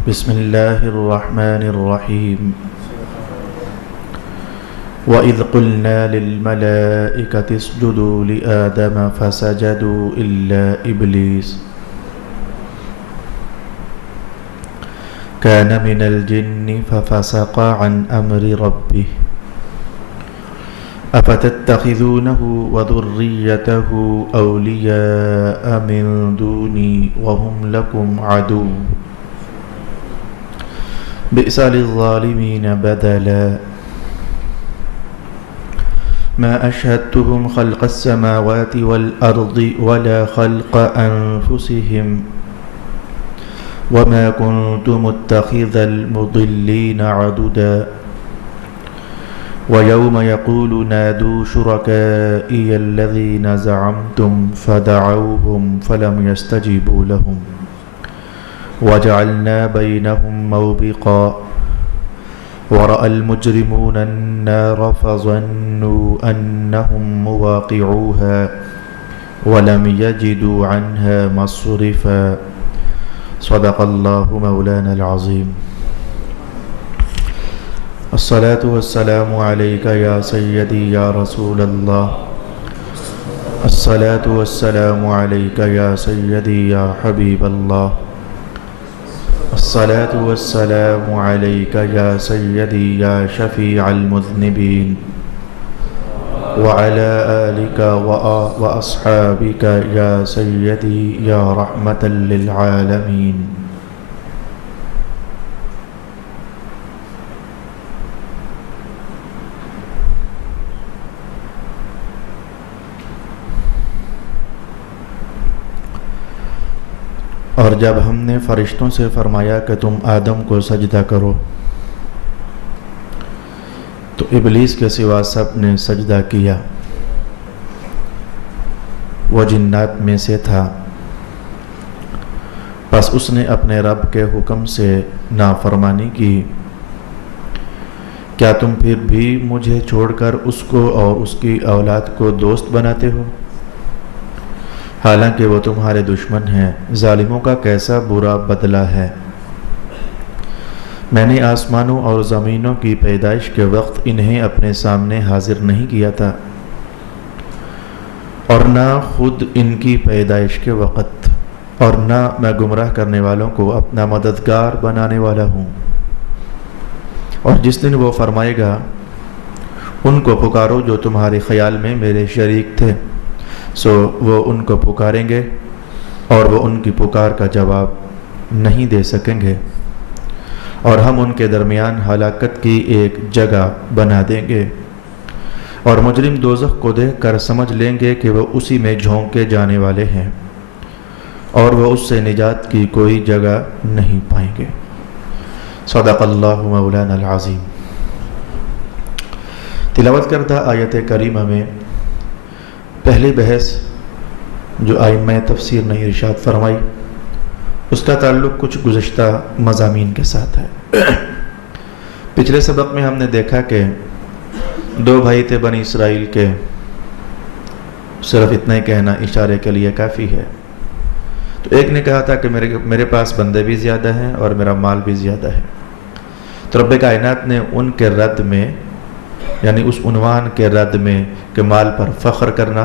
بسم الله الرحمن الرحيم وإذ قلنا للملائكة اسجدوا لآدم فسجدوا إلا إبليس كان من الجن ففسق عن أمر ربه أفتتخذونه وذريته أولياء من دوني وهم لكم عدو بئس للظالمين بدلا ما أشهدتهم خلق السماوات والأرض ولا خلق أنفسهم وما كنت متخذ المضلين عضدا ويوم يقول نادوا شركائي الذين زعمتم فدعوهم فلم يستجيبوا لهم وجعلنا بينهم موبقا ورأى المجرمون النار فظنوا أنهم مواقعوها ولم يجدوا عنها مصرفا صدق الله مولانا العظيم الصلاة والسلام عليك يا سيدي يا رسول الله الصلاة والسلام عليك يا سيدي يا حبيب الله الصلاة والسلام عليك يا سيدي يا شفيع المذنبين وعلى آلك وأصحابك يا سيدي يا رحمة للعالمين اور جب ہم نے فرشتوں سے فرمایا کہ تم آدم کو سجدہ کرو تو ابلیس کے سوا سب نے سجدہ کیا، وہ جنات میں سے تھا، پس اس نے اپنے رب کے حکم سے نافرمانی کی۔ کیا تم پھر بھی مجھے چھوڑ کر اس کو اور اس کی اولاد کو دوست بناتے ہو؟ حالانکہ وہ تمہارے دشمن ہیں۔ ظالموں کا کیسا برا بدلہ ہے۔ میں نے آسمانوں اور زمینوں کی پیدائش کے وقت انہیں اپنے سامنے حاضر نہیں کیا تھا، اور نہ خود ان کی پیدائش کے وقت، اور نہ میں گمراہ کرنے والوں کو اپنا مددگار بنانے والا ہوں۔ اور جس دن وہ فرمائے گا ان کو پکارو جو تمہارے خیال میں میرے شریک تھے، سو وہ ان کو پکاریں گے اور وہ ان کی پکار کا جواب نہیں دے سکیں گے، اور ہم ان کے درمیان ہلاکت کی ایک جگہ بنا دیں گے، اور مجرم دوزخ کو دیکھ کر سمجھ لیں گے کہ وہ اسی میں جھونکے جانے والے ہیں، اور وہ اس سے نجات کی کوئی جگہ نہیں پائیں گے۔ صدق اللہ مولانا العظیم۔ تلاوت کردہ آیت کریمہ میں پہلی بحث جو ائمہ تفسیر نے ارشاد فرمائی اس کا تعلق کچھ گزشتہ مضامین کے ساتھ ہے۔ پچھلے سبق میں ہم نے دیکھا کہ دو بھائی تھے بنی اسرائیل کے، صرف اتنا ہی کہنا اشارے کے لیے کافی ہے۔ تو ایک نے کہا تھا کہ میرے پاس بندے بھی زیادہ ہیں اور میرا مال بھی زیادہ ہے، تو رب کائنات نے ان کے رد میں، یعنی اس عنوان کے رد میں کہ مال پر فخر کرنا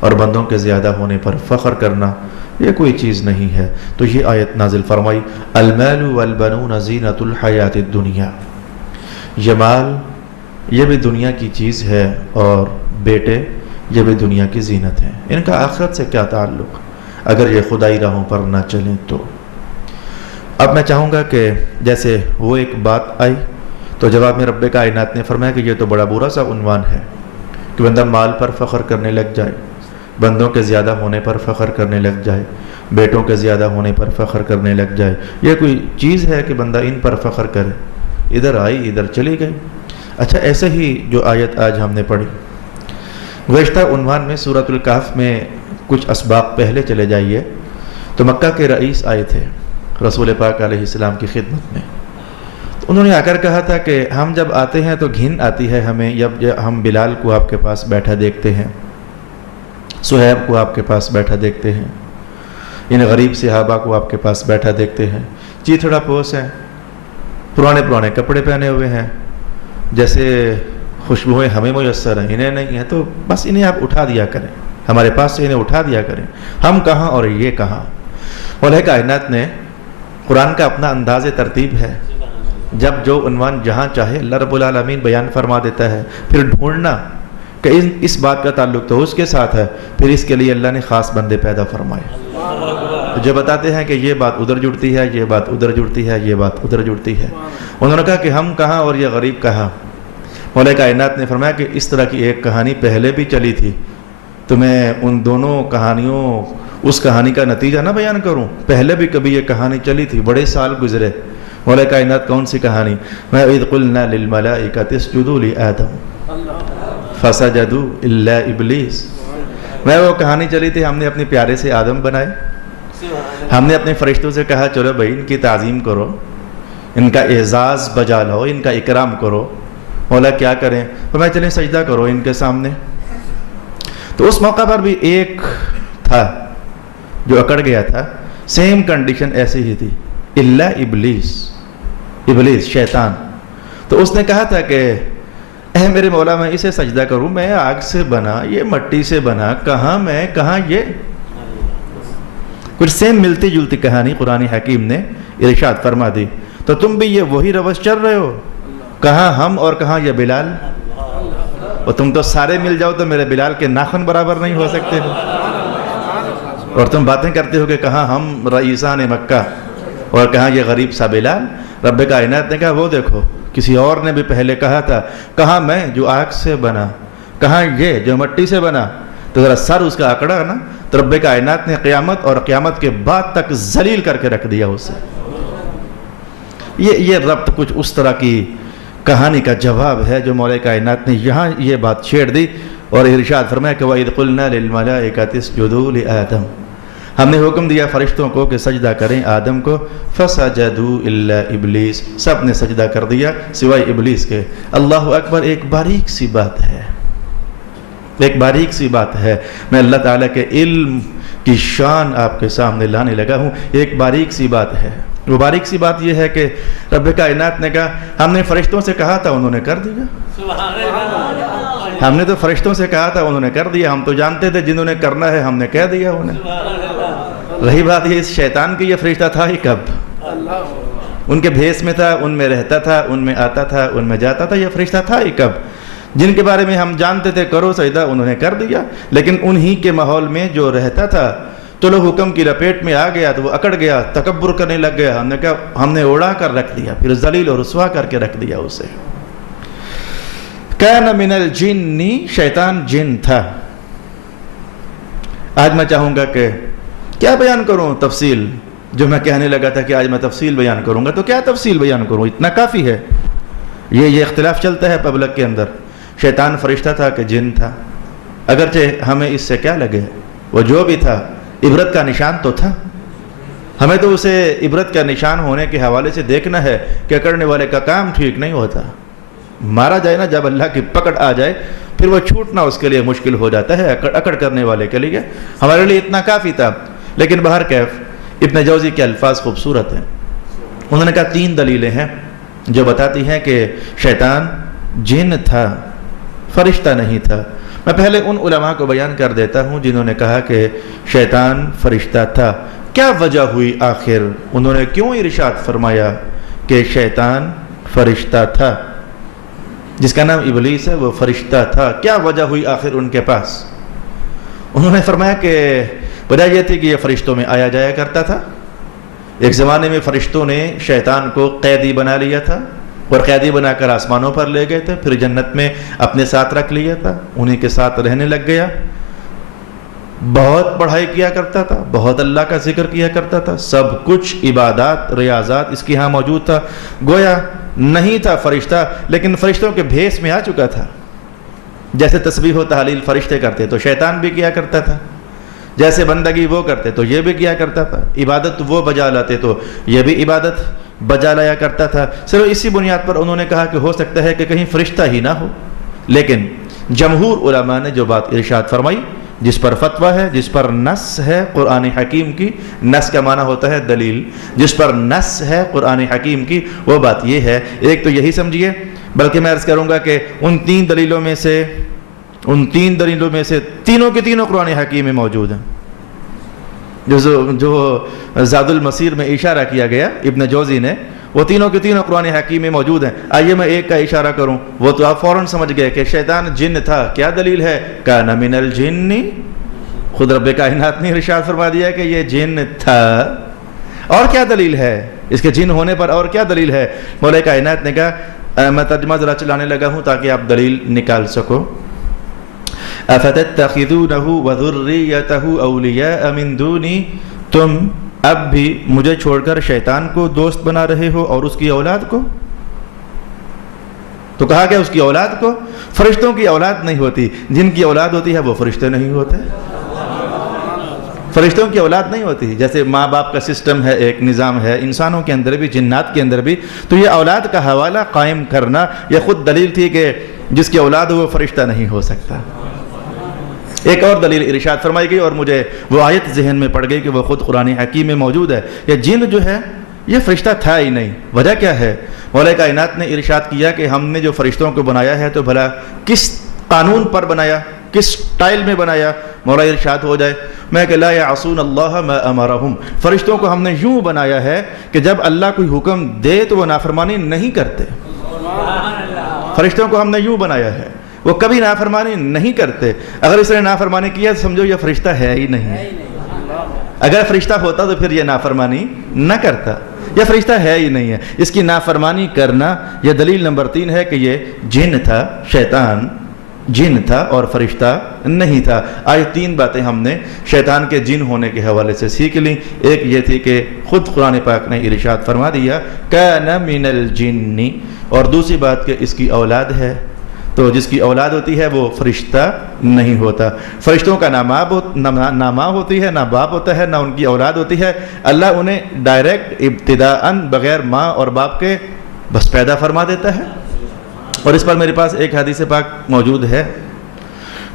اور بندوں کے زیادہ ہونے پر فخر کرنا یہ کوئی چیز نہیں ہے، تو یہ آیت نازل فرمائی المال والبنون زینۃ الحیات الدنیا، یہ مال یہ بھی دنیا کی چیز ہے اور بیٹے یہ بھی دنیا کی زینت ہے، ان کا آخرت سے کیا تعلق اگر یہ خدائی راہوں پر نہ چلیں تو۔ اب میں چاہوں گا کہ جیسے وہ ایک بات آئی تو جواب میں رب کائنات نے فرمایا کہ یہ تو بڑا برا سا عنوان ہے کہ بندہ مال پر فخر کرنے لگ جائے، بندوں کے زیادہ ہونے پر فخر کرنے لگ جائے، بیٹوں کے زیادہ ہونے پر فخر کرنے لگ جائے، یہ کوئی چیز ہے کہ بندہ ان پر فخر کرے؟ ادھر آئی ادھر چلی گئی۔ اچھا، ایسے ہی جو آیت آج ہم نے پڑھی گزشتہ عنوان میں سورۃ الکہف میں کچھ اسباق پہلے چلے جائیے تو مکہ کے رئیس آئے تھے رسول پاک علیہ السلام کی خدمت میں، انہوں نے آ کر کہا تھا کہ ہم جب آتے ہیں تو گھن آتی ہے ہمیں، جب ہم بلال کو آپ کے پاس بیٹھا دیکھتے ہیں، سہیب کو آپ کے پاس بیٹھا دیکھتے ہیں، ان غریب صحابہ کو آپ کے پاس بیٹھا دیکھتے ہیں، چیتھڑا پوس ہیں، پرانے کپڑے پہنے ہوئے ہیں، جیسے خوشبوئیں ہمیں میسر ہیں انہیں نہیں ہیں، تو بس انہیں آپ اٹھا دیا کریں، ہمارے پاس سے انہیں اٹھا دیا کریں، ہم کہاں اور یہ کہاں۔ مولا کائنات نے قرآن کا اپنا انداز ترتیب ہے، جب جو عنوان جہاں چاہے اللہ رب العالمین بیان فرما دیتا ہے، پھر ڈھونڈنا کہ اس بات کا تعلق تو اس کے ساتھ ہے، پھر اس کے لیے اللہ نے خاص بندے پیدا فرمائے جو بتاتے ہیں کہ یہ بات ادھر جڑتی ہے، یہ بات ادھر جڑتی ہے، یہ بات ادھر جڑتی ہے۔ انہوں نے کہا کہ ہم کہاں اور یہ غریب کہاں۔ مولا کائنات نے فرمایا کہ اس طرح کی ایک کہانی پہلے بھی چلی تھی، تو میں ان دونوں کہانیوں اس کہانی کا نتیجہ نہ بیان کروں؟ پہلے بھی کبھی یہ کہانی چلی تھی، بڑے سال گزرے۔ مولا کائنات کون سی کہانی؟ میں اذ قلنا للملائکۃ اسجدوا لآدم فسجدوا الا ابلیس۔ میں وہ کہانی چلی تھی، ہم نے اپنے پیارے سے آدم بنائے، ہم نے اپنے فرشتوں سے کہا چلو بھائی ان کی تعظیم کرو، ان کا اعزاز بجا لاؤ، ان کا اکرام کرو۔ مولا کیا کریں؟ فرمایا چلیں سجدہ کرو ان کے سامنے۔ تو اس موقع پر بھی ایک تھا جو اکڑ گیا تھا، سیم کنڈیشن ایسی ہی تھی، الا ابلیس شیطان۔ تو اس نے کہا تھا کہ اے میرے مولا میں اسے سجدہ کروں، میں آگ سے بنا، یہ مٹی سے بنا، کہاں میں کہاں یہ۔ کچھ سیم ملتی جلتی کہانی قرآن حکیم نے ارشاد فرما دی۔ تو تم بھی یہ وہی روش چل رہے ہو، کہاں ہم اور کہاں یہ بلال، اور تم تو سارے مل جاؤ تو میرے بلال کے ناخن برابر نہیں ہو سکتے ہو، اور تم باتیں کرتے ہو کہ کہاں ہم رئیسان مکہ اور کہاں یہ غریب سا بلال۔ رب کائنات نے کہا وہ دیکھو، کسی اور نے بھی پہلے کہا تھا، کہاں میں جو آگ سے بنا، کہاں یہ جو مٹی سے بنا۔ تو ذرا سر اس کا اکڑا نا، تو رب کائنات نے قیامت اور قیامت کے بعد تک ذلیل کر کے رکھ دیا اسے۔ یہ ربط کچھ اس طرح کی کہانی کا جواب ہے جو مولا کائنات نے یہاں یہ بات چھیڑ دی اور ارشاد فرمایا کہ وَإِذْ قُلْنَا لِلْمَلَائِكَةِ اسْجُدُوا لِآدَمَ، ہم نے حکم دیا فرشتوں کو کہ سجدہ کریں آدم کو، فَسَجَدُوا إِلَّا إِبْلِيسَ، سب نے سجدہ کر دیا سوائے ابلیس کے۔ اللہ اکبر، ایک باریک سی بات ہے، ایک باریک سی بات ہے، میں اللہ تعالیٰ کے علم کی شان آپ کے سامنے لانے لگا ہوں۔ ایک باریک سی بات ہے، وہ باریک سی بات یہ ہے کہ رب کائنات نے کہا ہم نے فرشتوں سے کہا تھا انہوں نے کر دیا، ہم نے تو فرشتوں سے کہا تھا انہوں نے کر دیا، ہم تو جانتے تھے جنہوں نے کرنا ہے ہم نے کہہ دیا انہیں۔ رہی بات یہ، اس شیطان کی یہ فرشتہ تھا ہی کب؟ ان کے بھیس میں تھا، ان میں رہتا تھا، ان میں آتا تھا، ان میں جاتا تھا، یہ فرشتہ تھا ہی کب؟ جن کے بارے میں ہم جانتے تھے کرو سجدہ انہوں نے کر دیا، لیکن انہی کے ماحول میں جو رہتا تھا تو لوگ حکم کی لپیٹ میں آ گیا تو وہ اکڑ گیا، تکبر کرنے لگ گیا۔ ہم نے کہا ہم نے اڑا کر رکھ دیا، پھر ذلیل اور رسوا کر کے رکھ دیا اسے۔ کان من الجن، شیطان جن تھا۔ آج میں چاہوں گا کہ کیا بیان کروں تفصیل، جو میں کہنے لگا تھا کہ آج میں تفصیل بیان کروں گا، تو کیا تفصیل بیان کروں، اتنا کافی ہے۔ یہ اختلاف چلتا ہے پبلک کے اندر، شیطان فرشتہ تھا کہ جن تھا، اگرچہ ہمیں اس سے کیا لگے، وہ جو بھی تھا عبرت کا نشان تو تھا، ہمیں تو اسے عبرت کا نشان ہونے کے حوالے سے دیکھنا ہے کہ کرنے والے کا کام ٹھیک نہیں ہوتا، مارا جائے نا جب اللہ کی پکڑ آ جائے پھر وہ چھوٹنا اس کے لیے مشکل ہو جاتا ہے، اکڑ کرنے والے کے لیے ہمارے لیے اتنا کافی تھا۔ لیکن بہرکیف ابن جوزی کے الفاظ خوبصورت ہیں، انہوں نے کہا 3 دلیلیں ہیں جو بتاتی ہیں کہ شیطان جن تھا، فرشتہ نہیں تھا۔ میں پہلے ان علماء کو بیان کر دیتا ہوں جنہوں نے کہا کہ شیطان فرشتہ تھا، کیا وجہ ہوئی آخر، انہوں نے کیوں ارشاد فرمایا کہ شیطان فرشتہ تھا، جس کا نام ابلیس ہے وہ فرشتہ تھا، کیا وجہ ہوئی آخر ان کے پاس؟ انہوں نے فرمایا کہ وجہ یہ تھی کہ یہ فرشتوں میں آیا جایا کرتا تھا، ایک زمانے میں فرشتوں نے شیطان کو قیدی بنا لیا تھا اور قیدی بنا کر آسمانوں پر لے گئے تھے، پھر جنت میں اپنے ساتھ رکھ لیا تھا، انہی کے ساتھ رہنے لگ گیا، بہت پڑھائی کیا کرتا تھا، بہت اللہ کا ذکر کیا کرتا تھا، سب کچھ عبادات ریاضات اس کی ہاں موجود تھا، گویا نہیں تھا فرشتہ لیکن فرشتوں کے بھیس میں آ چکا تھا۔ جیسے تسبیح و تحلیل فرشتے کرتے تو شیطان بھی کیا کرتا تھا، جیسے بندگی وہ کرتے تو یہ بھی کیا کرتا تھا، عبادت وہ بجا لاتے تو یہ بھی عبادت بجا لایا کرتا تھا۔ صرف اسی بنیاد پر انہوں نے کہا کہ ہو سکتا ہے کہ کہیں فرشتہ ہی نہ ہو، لیکن جمہور علماء نے جو بات ارشاد فرمائی جس پر فتویٰ ہے، جس پر نص ہے قرآن حکیم کی، نص کا معنی ہوتا ہے دلیل، جس پر نص ہے قرآن حکیم کی، وہ بات یہ ہے. ایک تو یہی سمجھیے، بلکہ میں عرض کروں گا کہ ان تین دلیلوں میں سے تینوں کے تینوں قرآن حکیم میں موجود ہیں. جو زاد المسیر میں اشارہ کیا گیا ابن جوزی نے، وہ تینوں کے تینوں قرآن حکیم میں موجود ہیں. آئیے میں ایک کا اشارہ کروں، وہ تو آپ فوراً سمجھ گئے کہ شیطان جن تھا. کیا دلیل ہے؟ کان من الجن، خود رب کائنات نے ارشاد فرما دیا کہ یہ جن تھا. اور کیا دلیل ہے اس کے جن ہونے پر؟ اور کیا دلیل ہے؟ مولا کائنات نے کہا، میں ترجمہ ذرا چلانے لگا ہوں تاکہ آپ دلیل نکال سکو. افتتخذونہ وذریتہ اولیاء من دونی، تم اب بھی مجھے چھوڑ کر شیطان کو دوست بنا رہے ہو اور اس کی اولاد کو. تو کہا کہ اس کی اولاد کو. فرشتوں کی اولاد نہیں ہوتی، جن کی اولاد ہوتی ہے وہ فرشتے نہیں ہوتے. فرشتوں کی اولاد نہیں ہوتی. جیسے ماں باپ کا سسٹم ہے، ایک نظام ہے انسانوں کے اندر بھی، جنات کے اندر بھی. تو یہ اولاد کا حوالہ قائم کرنا یہ خود دلیل تھی کہ جس کی اولاد ہو وہ فرشتہ نہیں ہو سکتا. ایک اور دلیل ارشاد فرمائی گئی اور مجھے وہ آیت ذہن میں پڑ گئی کہ وہ خود قرآن حکیم میں موجود ہے. یہ جن جو ہے یہ فرشتہ تھا ہی نہیں. وجہ کیا ہے؟ مولا کائنات نے ارشاد کیا کہ ہم نے جو فرشتوں کو بنایا ہے تو بھلا کس قانون پر بنایا، کس سٹائل میں بنایا؟ مولا ارشاد ہو جائے میں کہ لا یعصون اللہ ما امرہم، فرشتوں کو ہم نے یوں بنایا ہے کہ جب اللہ کوئی حکم دے تو وہ نافرمانی نہیں کرتے. فرشتوں کو ہم نے یوں بنایا ہے، وہ کبھی نافرمانی نہیں کرتے. اگر اس نے نافرمانی کیا تو سمجھو یہ فرشتہ ہے ہی نہیں. اگر فرشتہ ہوتا تو پھر یہ نافرمانی نہ کرتا. یہ فرشتہ ہے ہی نہیں ہے. اس کی نافرمانی کرنا یہ دلیل نمبر 3 ہے کہ یہ جن تھا. شیطان جن تھا اور فرشتہ نہیں تھا. آج 3 باتیں ہم نے شیطان کے جن ہونے کے حوالے سے سیکھ لیں. ایک یہ تھی کہ خود قرآن پاک نے ارشاد فرما دیا کان من الجن، اور دوسری بات کہ اس کی اولاد ہے. تو جس کی اولاد ہوتی ہے وہ فرشتہ نہیں ہوتا. فرشتوں کا نہ ماں ہوتی ہے، نہ باپ ہوتا ہے، نہ ان کی اولاد ہوتی ہے. اللہ انہیں ڈائریکٹ ابتداءً بغیر ماں اور باپ کے بس پیدا فرما دیتا ہے. اور اس پر میرے پاس ایک حدیث پاک موجود ہے.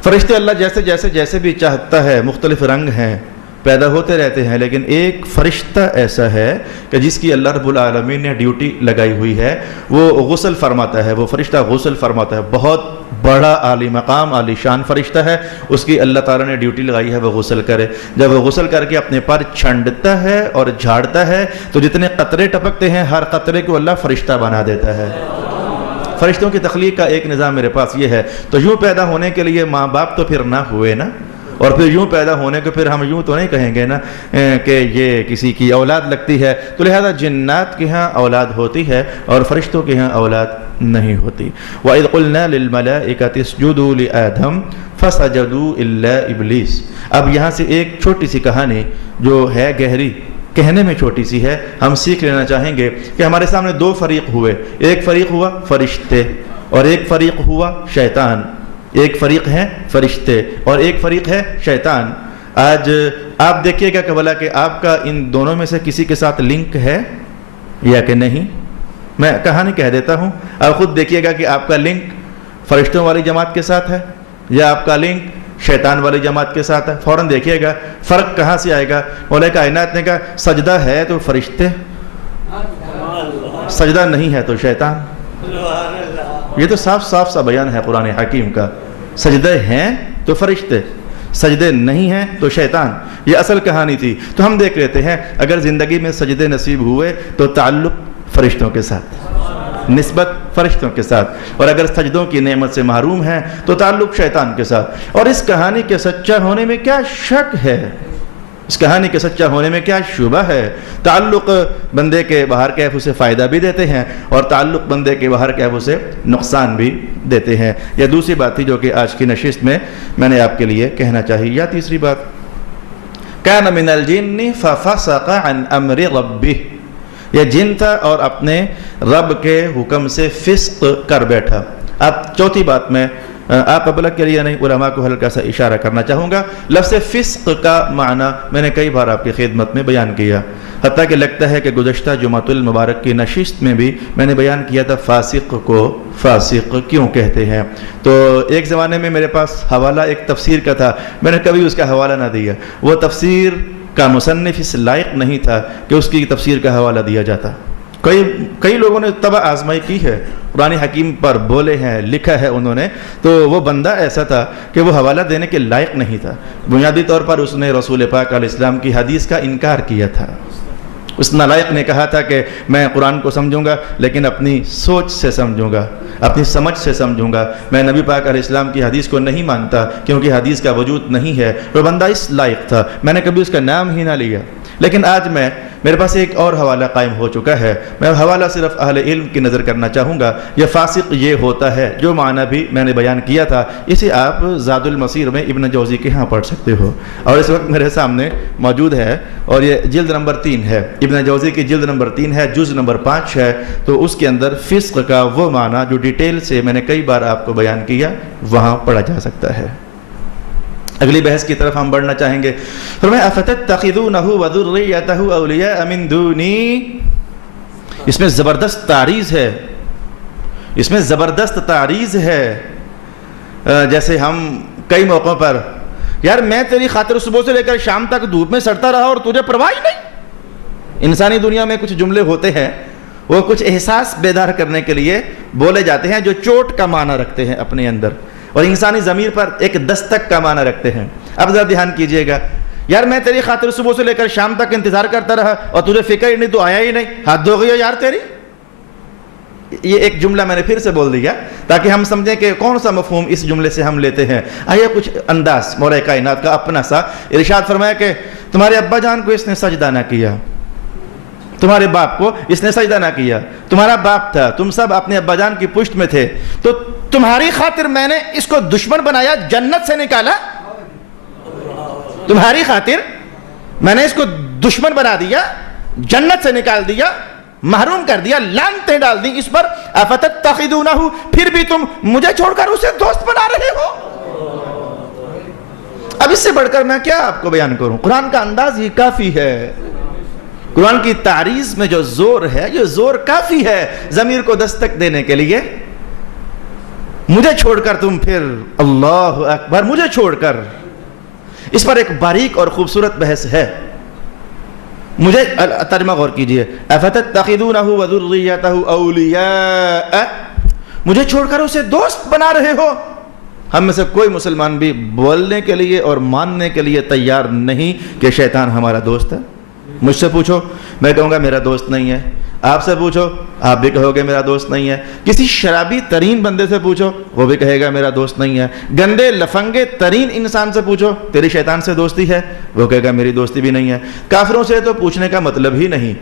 فرشتے اللہ جیسے بھی چاہتا ہے، مختلف رنگ ہیں، پیدا ہوتے رہتے ہیں، لیکن ایک فرشتہ ایسا ہے کہ جس کی اللہ رب العالمین نے ڈیوٹی لگائی ہوئی ہے. وہ غسل فرماتا ہے، وہ فرشتہ غسل فرماتا ہے. بہت بڑا عالی مقام، عالی شان فرشتہ ہے. اس کی اللہ تعالیٰ نے ڈیوٹی لگائی ہے وہ غسل کرے. جب وہ غسل کر کے اپنے پر چھنڈتا ہے اور جھاڑتا ہے تو جتنے قطرے ٹپکتے ہیں ہر قطرے کو اللہ فرشتہ بنا دیتا ہے. فرشتوں کی تخلیق کا ایک نظام میرے پاس یہ ہے. تو یوں پیدا ہونے کے لیے ماں باپ تو پھر نہ ہوئے نا، اور پھر یوں پیدا ہونے کے پھر ہم یوں تو نہیں کہیں گے نا کہ یہ کسی کی اولاد لگتی ہے. تو لہذا جنات کے ہاں اولاد ہوتی ہے اور فرشتوں کے ہاں اولاد نہیں ہوتی. وَإِذْ قُلْنَا لِلْمَلَائِكَةِ اسْجُدُوا لِآدَمَ فَسَجَدُوا إِلَّا إِبْلِيسَ. اب یہاں سے ایک چھوٹی سی کہانی جو ہے گہری، کہنے میں چھوٹی سی ہے، ہم سیکھ لینا چاہیں گے کہ ہمارے سامنے 2 فریق ہوئے. ایک فریق ہوا فرشتے اور ایک فریق ہوا شیطان. ایک فریق ہے فرشتے اور ایک فریق ہے شیطان. آج آپ دیکھیے گا کہ بھلا کہ آپ کا ان دونوں میں سے کسی کے ساتھ لنک ہے یا کہ نہیں. میں کہانی کہہ دیتا ہوں، آپ خود دیکھیے گا کہ آپ کا لنک فرشتوں والی جماعت کے ساتھ ہے یا آپ کا لنک شیطان والی جماعت کے ساتھ ہے. فوراً دیکھیے گا فرق کہاں سے آئے گا. مولا کائنات نے کہا سجدہ ہے تو فرشتے، سجدہ نہیں ہے تو شیطان. یہ تو صاف سا بیان ہے قرآن حکیم کا. سجدے ہیں تو فرشتے، سجدے نہیں ہیں تو شیطان. یہ اصل کہانی تھی. تو ہم دیکھ لیتے ہیں اگر زندگی میں سجدے نصیب ہوئے تو تعلق فرشتوں کے ساتھ، نسبت فرشتوں کے ساتھ، اور اگر سجدوں کی نعمت سے محروم ہیں تو تعلق شیطان کے ساتھ. اور اس کہانی کے سچا ہونے میں کیا شک ہے، اس کہانی کے سچا ہونے میں کیا شبہ ہے. تعلق بندے کے باہر کیف اسے فائدہ بھی دیتے ہیں اور تعلق بندے کے باہر کیف اسے نقصان بھی دیتے ہیں. یہ دوسری بات تھی جو کہ آج کی نشست میں میں نے آپ کے لیے کہنا چاہیے. یا تیسری بات، کان من الجن ففسق عن امر ربہ. یہ جن تھا اور اپنے رب کے حکم سے فسق کر بیٹھا. اب چوتھی بات میں آپ ابلغ کے لیے نہیں، علماء کو ہلکا سا اشارہ کرنا چاہوں گا۔ لفظ فسق کا معنی میں نے کئی بار آپ کی خدمت میں بیان کیا، حتیٰ کہ لگتا ہے کہ گزشتہ جمعۃ المبارک کی نشست میں بھی میں نے بیان کیا تھا فاسق کو فاسق کیوں کہتے ہیں۔ تو ایک زمانے میں میرے پاس حوالہ ایک تفسیر کا تھا، میں نے کبھی اس کا حوالہ نہ دیا، وہ تفسیر کا مصنف اس لائق نہیں تھا کہ اس کی تفسیر کا حوالہ دیا جاتا۔ کئی لوگوں نے طبع آزمائی کی ہے، قرآن حکیم پر بولے ہیں، لکھا ہے انہوں نے، تو وہ بندہ ایسا تھا کہ وہ حوالہ دینے کے لائق نہیں تھا۔ بنیادی طور پر اس نے رسول پاک علیہ السلام کی حدیث کا انکار کیا تھا۔ اس نالائق نے کہا تھا کہ میں قرآن کو سمجھوں گا لیکن اپنی سوچ سے سمجھوں گا، اپنی سمجھ سے سمجھوں گا، میں نبی پاک علیہ السلام کی حدیث کو نہیں مانتا کیونکہ حدیث کا وجود نہیں ہے۔ وہ بندہ اس لائق تھا، میں نے کبھی اس کا نام ہی نہ لیا۔ لیکن آج میرے پاس ایک اور حوالہ قائم ہو چکا ہے، میں حوالہ صرف اہل علم کی نظر کرنا چاہوں گا۔ یہ فاسق یہ ہوتا ہے، جو معنی بھی میں نے بیان کیا تھا، اسے آپ زاد المسیر میں ابن جوزی کے ہاں پڑھ سکتے ہو، اور اس وقت میرے سامنے موجود ہے، اور یہ جلد نمبر 3 ہے، ابن جوزی کی جلد نمبر 3 ہے، جز نمبر 5 ہے، تو اس کے اندر فسق کا وہ معنی جو ڈیٹیل سے میں نے کئی بار آپ کو بیان کیا وہاں پڑھا جا سکتا ہے۔ اگلی بحث کی طرف ہم بڑھنا چاہیں گے۔ فرمایا افتتخذونہ وذریتہ اولیاء من دونی، اس میں زبردست تعریض ہے، اس میں زبردست تعریض ہے۔ جیسے ہم کئی موقعوں پر، یار میں تیری خاطر صبح سے لے کر شام تک دھوپ میں سڑتا رہا اور تجھے پرواہ ہی نہیں۔ انسانی دنیا میں کچھ جملے ہوتے ہیں، وہ کچھ احساس بیدار کرنے کے لیے بولے جاتے ہیں جو چوٹ کا معنی رکھتے ہیں اپنے اندر، اور انسانی ضمیر پر ایک دستک کا معنی رکھتے ہیں۔ اب ذرا دھیان کیجئے گا، یار میں تیری خاطر صبح سے لے کر شام تک انتظار کرتا رہا اور تجھے فکر ہی نہیں، تو آیا ہی نہیں، حد ہو گئی یار تیری۔ یہ ایک جملہ میں نے پھر سے بول دیا تاکہ ہم سمجھیں کہ کون سا مفہوم اس جملے سے ہم لیتے ہیں۔ آئیے کچھ انداز مولا کائنات کا اپنا سا۔ ارشاد فرمایا کہ تمہارے ابا جان کو اس نے سجدہ نہ کیا، تمہارے باپ کو اس نے سجدہ نہ کیا، تمہارا باپ تھا، تم سب اپنے ابا جان کی پشت میں تھے، تو تمہاری خاطر میں نے اس کو دشمن بنایا، جنت سے نکالا، تمہاری خاطر میں نے اس کو دشمن بنا دیا، جنت سے نکال دیا، محروم کر دیا، لعنتیں ڈال دی اس پر۔ افتتخذونہ، پھر بھی تم مجھے چھوڑ کر اسے دوست بنا رہے ہو۔ اب اس سے بڑھ کر میں کیا آپ کو بیان کروں؟ قرآن کا انداز ہی کافی ہے، قرآن کی تعریض میں جو زور ہے، یہ زور کافی ہے ضمیر کو دستک دینے کے لیے۔ مجھے چھوڑ کر تم پھر، اللہ اکبر، مجھے چھوڑ کر، اس پر ایک باریک اور خوبصورت بحث ہے۔ مجھے ترجمہ غور کیجئے، افتتخذونہ وذریتہ اولیاء، مجھے چھوڑ کر اسے دوست بنا رہے ہو۔ ہم میں سے کوئی مسلمان بھی بولنے کے لیے اور ماننے کے لیے تیار نہیں کہ شیطان ہمارا دوست ہے۔ مجھ سے پوچھو، میں کہوں گا میرا دوست نہیں ہے، آپ سے پوچھو آپ بھی کہو گے میرا دوست نہیں ہے، کسی شرابی ترین بندے سے پوچھو وہ بھی کہے گا میرا دوست نہیں ہے، گندے لفنگے ترین انسان سے پوچھو تیری شیطان سے دوستی ہے، وہ کہے گا میری دوستی بھی نہیں ہے۔ کافروں سے تو پوچھنے کا مطلب ہی نہیں،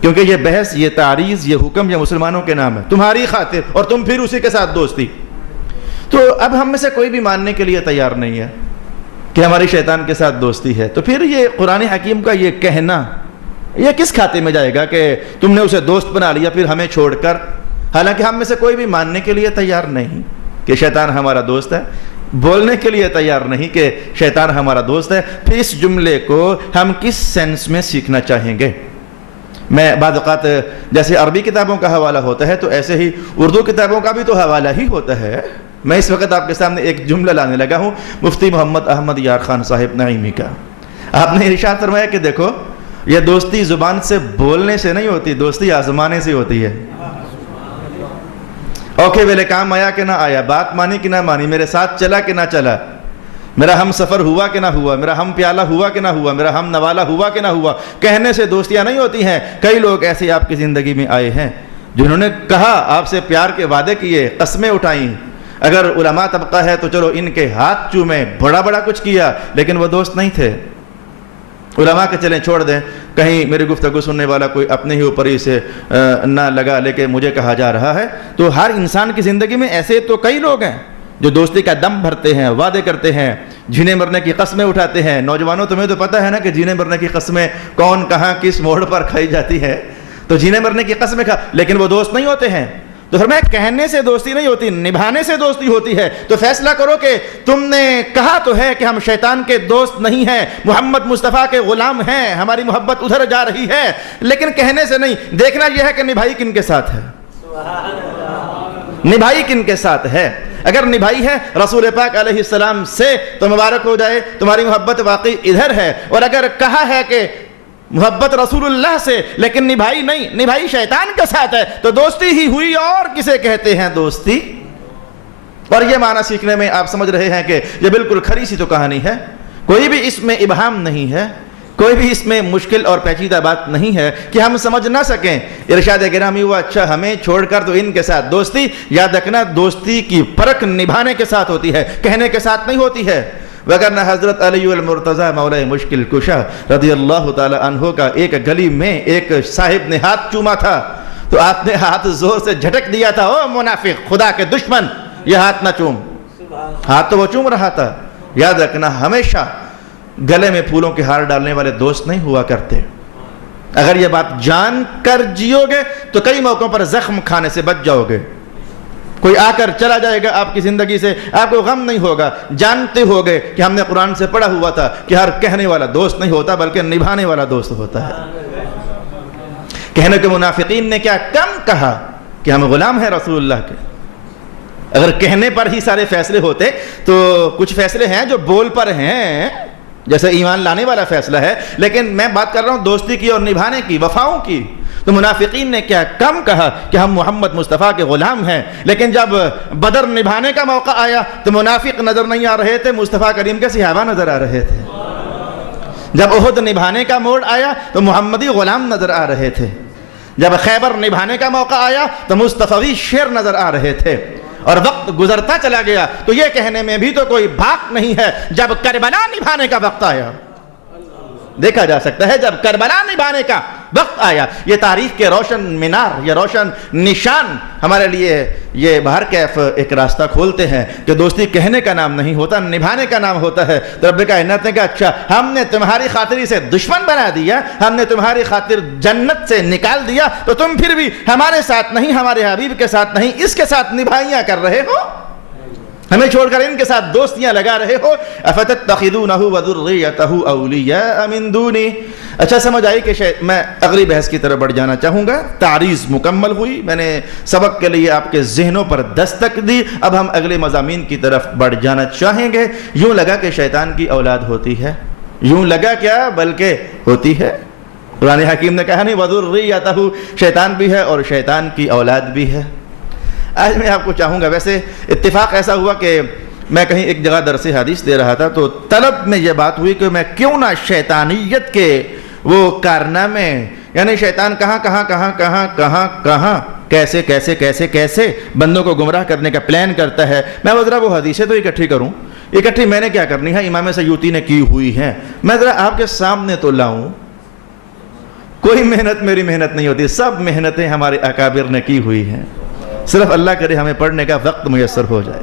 کیونکہ یہ بحث، یہ تعریض، یہ حکم یہ مسلمانوں کے نام ہے، تمہاری خاطر، اور تم پھر اسی کے ساتھ دوستی۔ تو اب ہم میں سے کوئی بھی ماننے کے لیے تیار نہیں ہے کہ ہماری شیطان کے ساتھ دوستی ہے، تو پھر یہ قرآن حکیم کا یہ کہنا، یہ کس کھاتے میں جائے گا کہ تم نے اسے دوست بنا لیا پھر ہمیں چھوڑ کر؟ حالانکہ ہم میں سے کوئی بھی ماننے کے لیے تیار نہیں کہ شیطان ہمارا دوست ہے، بولنے کے لیے تیار نہیں کہ شیطان ہمارا دوست ہے۔ پھر اس جملے کو ہم کس سینس میں سیکھنا چاہیں گے؟ میں بعض اوقات جیسے عربی کتابوں کا حوالہ ہوتا ہے تو ایسے ہی اردو کتابوں کا بھی تو حوالہ ہی ہوتا ہے۔ میں اس وقت آپ کے سامنے ایک جملہ لانے لگا ہوں مفتی محمد احمد یار خان صاحب نعیمی کا۔ آپ نے ارشاد فرمایا کہ دیکھو، یہ دوستی زبان سے بولنے سے نہیں ہوتی، دوستی آزمانے سے ہوتی ہے۔ اوکے ویلے کام آیا کہ نہ آیا، بات مانی کہ نہ مانی، میرے ساتھ چلا کہ نہ چلا، میرا ہم سفر ہوا کہ نہ ہوا، میرا ہم پیالہ ہوا کہ نہ ہوا، میرا ہم نوالا ہوا کہ نہ ہوا، کہنے سے دوستیاں نہیں ہوتی ہیں۔ کئی لوگ ایسے آپ کی زندگی میں آئے ہیں جنہوں نے کہا، آپ سے پیار کے وعدے کیے، قسمیں اٹھائیں، اگر علماء طبقہ ہے تو چلو ان کے ہاتھ چومے، بڑا بڑا کچھ کیا، لیکن وہ دوست نہیں تھے۔ علماء کے چلیں چھوڑ دیں، کہیں میری گفتگو سننے والا کوئی اپنے ہی اوپر ہی سے نہ لگا لے کہ مجھے کہا جا رہا ہے، تو ہر انسان کی زندگی میں ایسے تو کئی لوگ ہیں جو دوستی کا دم بھرتے ہیں، وعدے کرتے ہیں، جینے مرنے کی قسمیں اٹھاتے ہیں۔ نوجوانوں تمہیں تو پتہ ہے نا کہ جینے مرنے کی قسمیں کون کہاں کس موڑ پر کھائی جاتی ہے، تو جینے مرنے کی قسمیں لیکن وہ دوست نہیں ہوتے ہیں۔ تو فرمایا کہنے سے دوستی نہیں ہوتی، نبھانے سے دوستی ہوتی ہے۔ تو فیصلہ کرو کہ تم نے کہا تو ہے کہ ہم شیطان کے دوست نہیں ہیں، محمد مصطفیٰ کے غلام ہیں، ہماری محبت ادھر جا رہی ہے، لیکن کہنے سے نہیں، دیکھنا یہ ہے کہ نبھائی کن کے ساتھ ہے، نبھائی کن کے ساتھ ہے۔ اگر نبھائی ہے رسول پاک علیہ السلام سے تو مبارک ہو جائے، تمہاری محبت واقعی ادھر ہے، اور اگر کہا ہے کہ محبت رسول اللہ سے لیکن نبھائی نہیں، نبھائی شیطان کے ساتھ ہے، تو دوستی ہی ہوئی، اور کسے کہتے ہیں دوستی؟ اور یہ معنی سیکھنے میں آپ سمجھ رہے ہیں کہ یہ بالکل کھری سی تو کہانی ہے، کوئی بھی اس میں ابہام نہیں ہے، کوئی بھی اس میں مشکل اور پیچیدہ بات نہیں ہے کہ ہم سمجھ نہ سکیں۔ ارشاد گرامی ہوا اچھا ہمیں چھوڑ کر تو ان کے ساتھ دوستی، یاد رکھنا دوستی کی پرکھ نبھانے کے ساتھ ہوتی ہے، کہنے کے ساتھ نہیں ہوتی ہے۔ وگرنہ حضرت علی المرتضیٰ مولا مشکل کشا رضی اللہ تعالی عنہ کا ایک گلی میں ایک صاحب نے ہاتھ چوما تھا، تو آپ نے ہاتھ زور سے جھٹک دیا تھا، او منافق، خدا کے دشمن، یہ ہاتھ نہ چوم۔ ہاتھ تو وہ چوم رہا تھا۔ یاد رکھنا ہمیشہ گلے میں پھولوں کے ہار ڈالنے والے دوست نہیں ہوا کرتے۔ اگر یہ بات جان کر جیو گے تو کئی موقعوں پر زخم کھانے سے بچ جاؤ گے۔ کوئی آ کر چلا جائے گا آپ کی زندگی سے، آپ کو غم نہیں ہوگا، جانتے ہوگے کہ ہم نے قرآن سے پڑھا ہوا تھا کہ ہر کہنے والا دوست نہیں ہوتا بلکہ نبھانے والا دوست ہوتا ہے۔ کہنے کے منافقین نے کیا کم کہا کہ ہم غلام ہیں رسول اللہ کے۔ اگر کہنے پر ہی سارے فیصلے ہوتے تو کچھ فیصلے ہیں جو بول پر ہیں، جیسے ایمان لانے والا فیصلہ ہے، لیکن میں بات کر رہا ہوں دوستی کی اور نبھانے کی، وفاؤں کی۔ تو منافقین نے کیا کم کہا کہ ہم محمد مصطفیٰ کے غلام ہیں، لیکن جب بدر نبھانے کا موقع آیا تو منافق نظر نہیں آ رہے تھے، مصطفیٰ کریم کے صحابہ نظر آ رہے تھے۔ جب احد نبھانے کا موڑ آیا تو محمدی غلام نظر آ رہے تھے۔ جب خیبر نبھانے کا موقع آیا تو مصطفی شیر نظر آ رہے تھے۔ اور وقت گزرتا چلا گیا تو یہ کہنے میں بھی تو کوئی بات نہیں ہے، جب کربلا نبھانے کا وقت آیا، دیکھا جا سکتا ہے جب کربلا نبھانے کا وقت آیا، یہ تاریخ کے روشن مینار، یہ روشن نشان ہمارے لیے یہ بہر کیف ایک راستہ کھولتے ہیں کہ دوستی کہنے کا نام نہیں ہوتا، نبھانے کا نام ہوتا ہے۔ تو رب کائنات نے کہا اچھا ہم نے تمہاری خاطری سے دشمن بنا دیا، ہم نے تمہاری خاطر جنت سے نکال دیا، تو تم پھر بھی ہمارے ساتھ نہیں، ہمارے حبیب کے ساتھ نہیں، اس کے ساتھ نبھائیاں کر رہے ہو، ہمیں چھوڑ کر ان کے ساتھ دوستیاں لگا رہے ہو۔ افتتخذونہ وذریتہ اولیاء من دونی۔ اچھا سمجھ آئی کہ میں اگلی بحث کی طرف بڑھ جانا چاہوں گا۔ تعریض مکمل ہوئی، میں نے سبق کے لیے آپ کے ذہنوں پر دستک دی، اب ہم اگلے مضامین کی طرف بڑھ جانا چاہیں گے۔ یوں لگا کہ شیطان کی اولاد ہوتی ہے، یوں لگا کیا بلکہ ہوتی ہے۔ قرآن حکیم نے کہا نہیں وذریتہ، شیطان بھی ہے اور شیطان کی اولاد بھی ہے۔ آج میں آپ کو چاہوں گا، ویسے اتفاق ایسا ہوا کہ میں کہیں ایک جگہ درس حدیث دے رہا تھا تو طلب میں یہ بات ہوئی کہ میں کیوں نہ شیطانیت کے وہ کارنامے، یعنی شیطان کہاں کہاں کہاں کہاں کہاں کہاں کیسے کیسے کیسے کیسے بندوں کو گمراہ کرنے کا پلان کرتا ہے، میں ذرا وہ حدیثیں تو اکٹھی کروں۔ اکٹھی میں نے کیا کرنی ہے، امام سیوطی نے کی ہوئی ہیں، میں ذرا آپ کے سامنے تو لاؤں۔ کوئی محنت میری محنت نہیں ہوتی، سب محنتیں ہمارے اکابر نے کی ہوئی ہیں، صرف اللہ کرے ہمیں پڑھنے کا وقت میسر ہو جائے،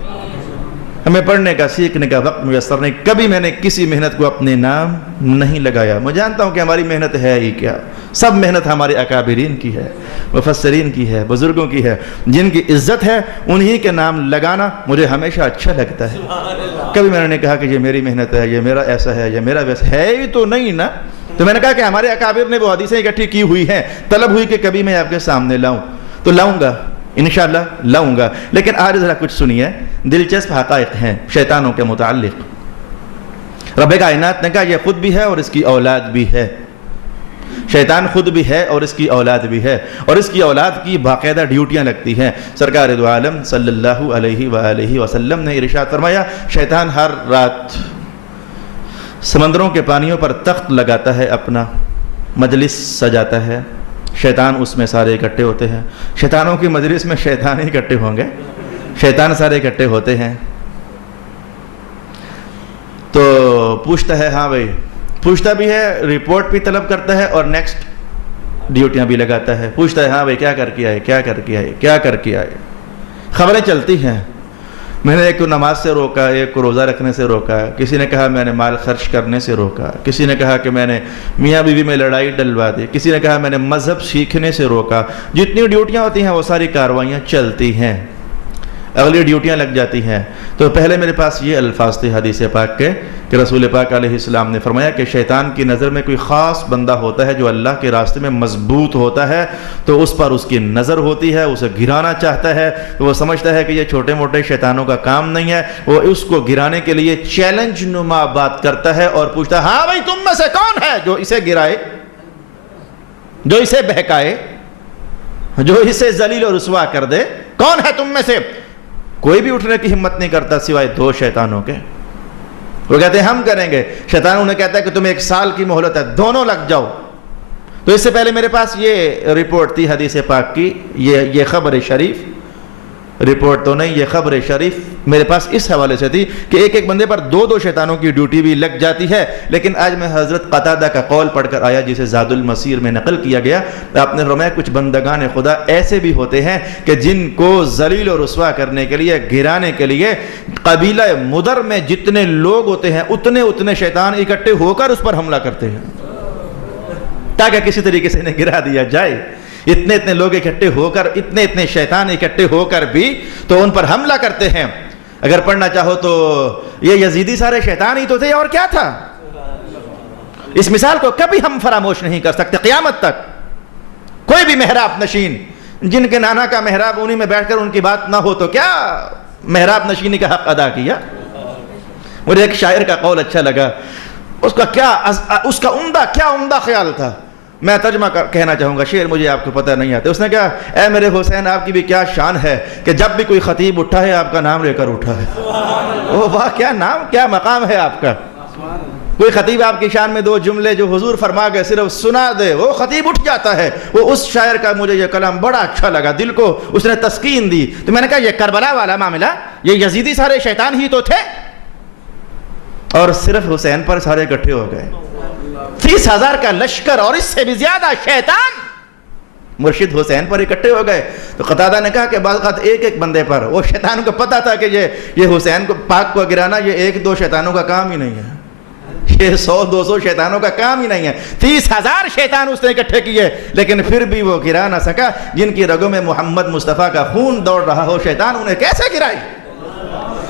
ہمیں پڑھنے کا سیکھنے کا وقت میسر نہیں۔ کبھی میں نے کسی محنت کو اپنے نام نہیں لگایا، میں جانتا ہوں کہ ہماری محنت ہے ہی کیا، سب محنت ہمارے اکابرین کی ہے، مفسرین کی ہے، بزرگوں کی ہے، جن کی عزت ہے انہی کے نام لگانا مجھے ہمیشہ اچھا لگتا ہے۔ کبھی میں نے کہا کہ یہ میری محنت ہے، یہ میرا ایسا ہے، یہ میرا ویسا ہے ہی تو نہیں نا۔ تو میں نے کہا کہ ہمارے اکابر نے وہ حدیثیں اکٹھی کی ہوئی ہیں، طلب ہوئی کہ کبھی میں آپ کے سامنے لاؤں، تو لاؤں گا انشاءاللہ لاؤں گا، لیکن آج ذرا کچھ سنیے، دلچسپ حقائق ہیں شیطانوں کے متعلق۔ رب کائنات نے کہا یہ خود بھی ہے اور اس کی اولاد بھی ہے، شیطان خود بھی ہے اور اس کی اولاد بھی ہے، اور اس کی اولاد کی باقاعدہ ڈیوٹیاں لگتی ہیں۔ سرکار دو عالم صلی اللہ علیہ وآلہ وسلم نے ارشاد فرمایا شیطان ہر رات سمندروں کے پانیوں پر تخت لگاتا ہے، اپنا مجلس سجاتا ہے، شیطان اس میں سارے اکٹھے ہوتے ہیں۔ شیطانوں کی مجلس میں شیطان ہی اکٹھے ہوں گے، شیطان سارے اکٹھے ہوتے ہیں۔ تو پوچھتا ہے، ہاں بھائی پوچھتا بھی ہے، رپورٹ بھی طلب کرتا ہے اور نیکسٹ ڈیوٹیاں بھی لگاتا ہے۔ پوچھتا ہے ہاں بھائی کیا کر کے آئے، کیا کر کے آئے، کیا کر کے آئے، خبریں چلتی ہیں۔ میں نے ایک کو نماز سے روکا، ایک کو روزہ رکھنے سے روکا، کسی نے کہا میں نے مال خرچ کرنے سے روکا، کسی نے کہا کہ میں نے میاں بیوی میں لڑائی ڈلوا دی، کسی نے کہا میں نے مذہب سیکھنے سے روکا۔ جتنی ڈیوٹیاں ہوتی ہیں وہ ساری کارروائیاں چلتی ہیں، اگلی ڈیوٹیاں لگ جاتی ہیں۔ تو پہلے میرے پاس یہ الفاظ تھے حدیث پاک کے کہ رسول پاک علیہ السلام نے فرمایا کہ شیطان کی نظر میں کوئی خاص بندہ ہوتا ہے جو اللہ کے راستے میں مضبوط ہوتا ہے، تو اس پر اس کی نظر ہوتی ہے، اسے گرانا چاہتا ہے، تو وہ سمجھتا ہے کہ یہ چھوٹے موٹے شیطانوں کا کام نہیں ہے، وہ اس کو گرانے کے لیے چیلنج نما بات کرتا ہے اور پوچھتا ہے ہاں بھائی تم میں سے کون ہے جو اسے گرائے، جو اسے بہکائے، جو اسے ذلیل و رسوا کر دے، کون ہے تم میں سے؟ کوئی بھی اٹھنے کی ہمت نہیں کرتا سوائے دو شیطانوں کے۔ وہ کہتے ہیں ہم کریں گے، شیطان انہیں کہتا ہے کہ تمہیں 1 سال کی مہلت ہے، دونوں لگ جاؤ۔ تو اس سے پہلے میرے پاس یہ رپورٹ تھی حدیث پاک کی، یہ خبر شریف، رپورٹ تو نہیں، یہ خبر شریف میرے پاس اس حوالے سے تھی کہ ایک بندے پر 2 شیطانوں کی ڈیوٹی بھی لگ جاتی ہے۔ لیکن آج میں حضرت قتادہ کا قول پڑھ کر آیا جسے زاد المسیر میں نقل کیا گیا، آپ نے فرمایا کچھ بندگان خدا ایسے بھی ہوتے ہیں کہ جن کو ذلیل و رسوا کرنے کے لیے، گرانے کے لیے قبیلہ مدر میں جتنے لوگ ہوتے ہیں اتنے شیطان اکٹھے ہو کر اس پر حملہ کرتے ہیں تاکہ کسی طریقے سے انہیں گرا دیا جائے۔ اتنے لوگ اکٹھے ہو کر، اتنے شیطان اکٹھے ہو کر بھی تو ان پر حملہ کرتے ہیں۔ اگر پڑھنا چاہو تو یہ یزیدی سارے شیطان ہی تو تھے، اور کیا تھا؟ اس مثال کو کبھی ہم فراموش نہیں کر سکتے قیامت تک۔ کوئی بھی محراب نشین جن کے نانا کا محراب انہی میں بیٹھ کر ان کی بات نہ ہو تو کیا محراب نشینی کا حق ادا کیا؟ مجھے ایک شاعر کا قول اچھا لگا، اس کا عمدہ خیال تھا، میں ترجمہ کہنا چاہوں گا، شعر مجھے آپ کو پتہ نہیں آتا۔ اس نے کہا اے میرے حسین آپ کی بھی کیا شان ہے کہ جب بھی کوئی خطیب اٹھا ہے آپ کا نام لے کر اٹھا ہے۔ اوہ واہ، کیا نام، کیا مقام ہے آپ کا۔ کوئی خطیب آپ کی شان میں 2 جملے جو حضور فرما گئے صرف سنا دے، وہ خطیب اٹھ جاتا ہے۔ وہ اس شاعر کا مجھے یہ کلام بڑا اچھا لگا، دل کو اس نے تسکین دی۔ تو میں نے کہا یہ کربلا والا معاملہ، یہ یزیدی سارے شیطان ہی تو تھے، اور صرف حسین پر سارے اکٹھے ہو گئے۔ 30,000 کا لشکر اور اس سے بھی زیادہ شیطان مرشد حسین پر اکٹھے ہو گئے۔ تو قتادہ نے کہا کہ بعض اوقات ایک بندے پر، وہ شیطان کو پتا تھا کہ یہ حسین کو پاک کو گرانا یہ 1-2 شیطانوں کا کام ہی نہیں ہے، یہ 100-200 شیطانوں کا کام ہی نہیں ہے۔ 30,000 شیطان اس نے اکٹھے کیے لیکن پھر بھی وہ گرا نہ سکا۔ جن کی رگوں میں محمد مصطفیٰ کا خون دوڑ رہا ہو، شیطان انہیں کیسے گرائی؟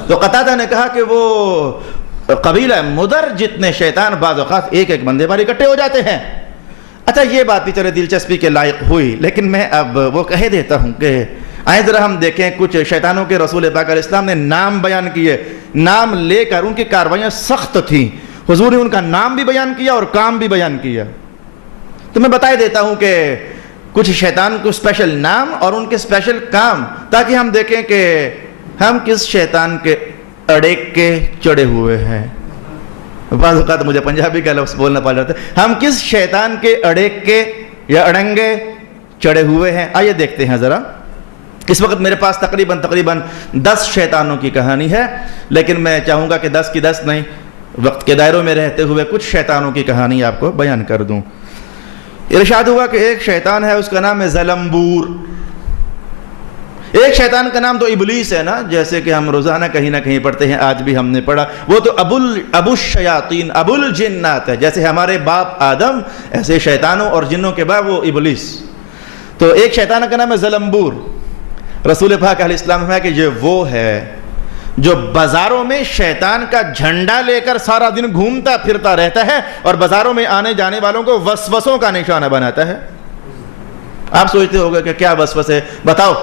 تو قتادہ نے کہا کہ وہ قبیلہ مدر جتنے شیطان بعض اوقات ایک بندے پر اکٹھے ہو جاتے ہیں۔ اچھا یہ بات بھی چلے دلچسپی کے لائق ہوئی، لیکن میں اب وہ کہہ دیتا ہوں کہ آئیں ذرا ہم دیکھیں کچھ شیطانوں کے رسول پاک علیہ السلام نے نام بیان کیے، نام لے کر ان کی کاروائیاں سخت تھیں، حضور نے ان کا نام بھی بیان کیا اور کام بھی بیان کیا۔ تو میں بتا دیتا ہوں کہ کچھ شیطان کو اسپیشل نام اور ان کے اسپیشل کام، تاکہ ہم دیکھیں کہ ہم کس شیطان کے اڑیک کے چڑے ہوئے ہیں۔ بعض اوقات مجھے پنجابی کا لفظ بولنا پڑ جاتا ہے، ہم کس شیطان کے اڑیک کے یا اڑنگے چڑے ہوئے ہیں۔ آئیے دیکھتے ہیں ذرا۔ اس وقت میرے پاس تقریباً 10 شیطانوں کی کہانی ہے، لیکن میں چاہوں گا کہ 10 کی 10 نہیں، وقت کے دائروں میں رہتے ہوئے کچھ شیطانوں کی کہانی آپ کو بیان کر دوں۔ ارشاد ہوا کہ ایک شیطان ہے، اس کا نام ہے زلمبور۔ ایک شیطان کا نام تو ابلیس ہے نا، جیسے کہ ہم روزانہ کہیں نہ کہیں پڑھتے ہیں، آج بھی ہم نے پڑھا، وہ تو ابو الشیاطین، ابو الجنات ہے۔ جیسے ہمارے باپ آدم، ایسے شیطانوں اور جنوں کے باپ وہ ابلیس۔ تو ایک شیطان کا نام ہے زلمبور۔ رسول پاک علیہ السلام ہے کہ یہ وہ ہے جو بازاروں میں شیطان کا جھنڈا لے کر سارا دن گھومتا پھرتا رہتا ہے اور بازاروں میں آنے جانے والوں کو وسوسوں کا نشانہ بناتا ہے۔ آپ سوچتے ہوگے کہ کیا وسوسے، بتاؤ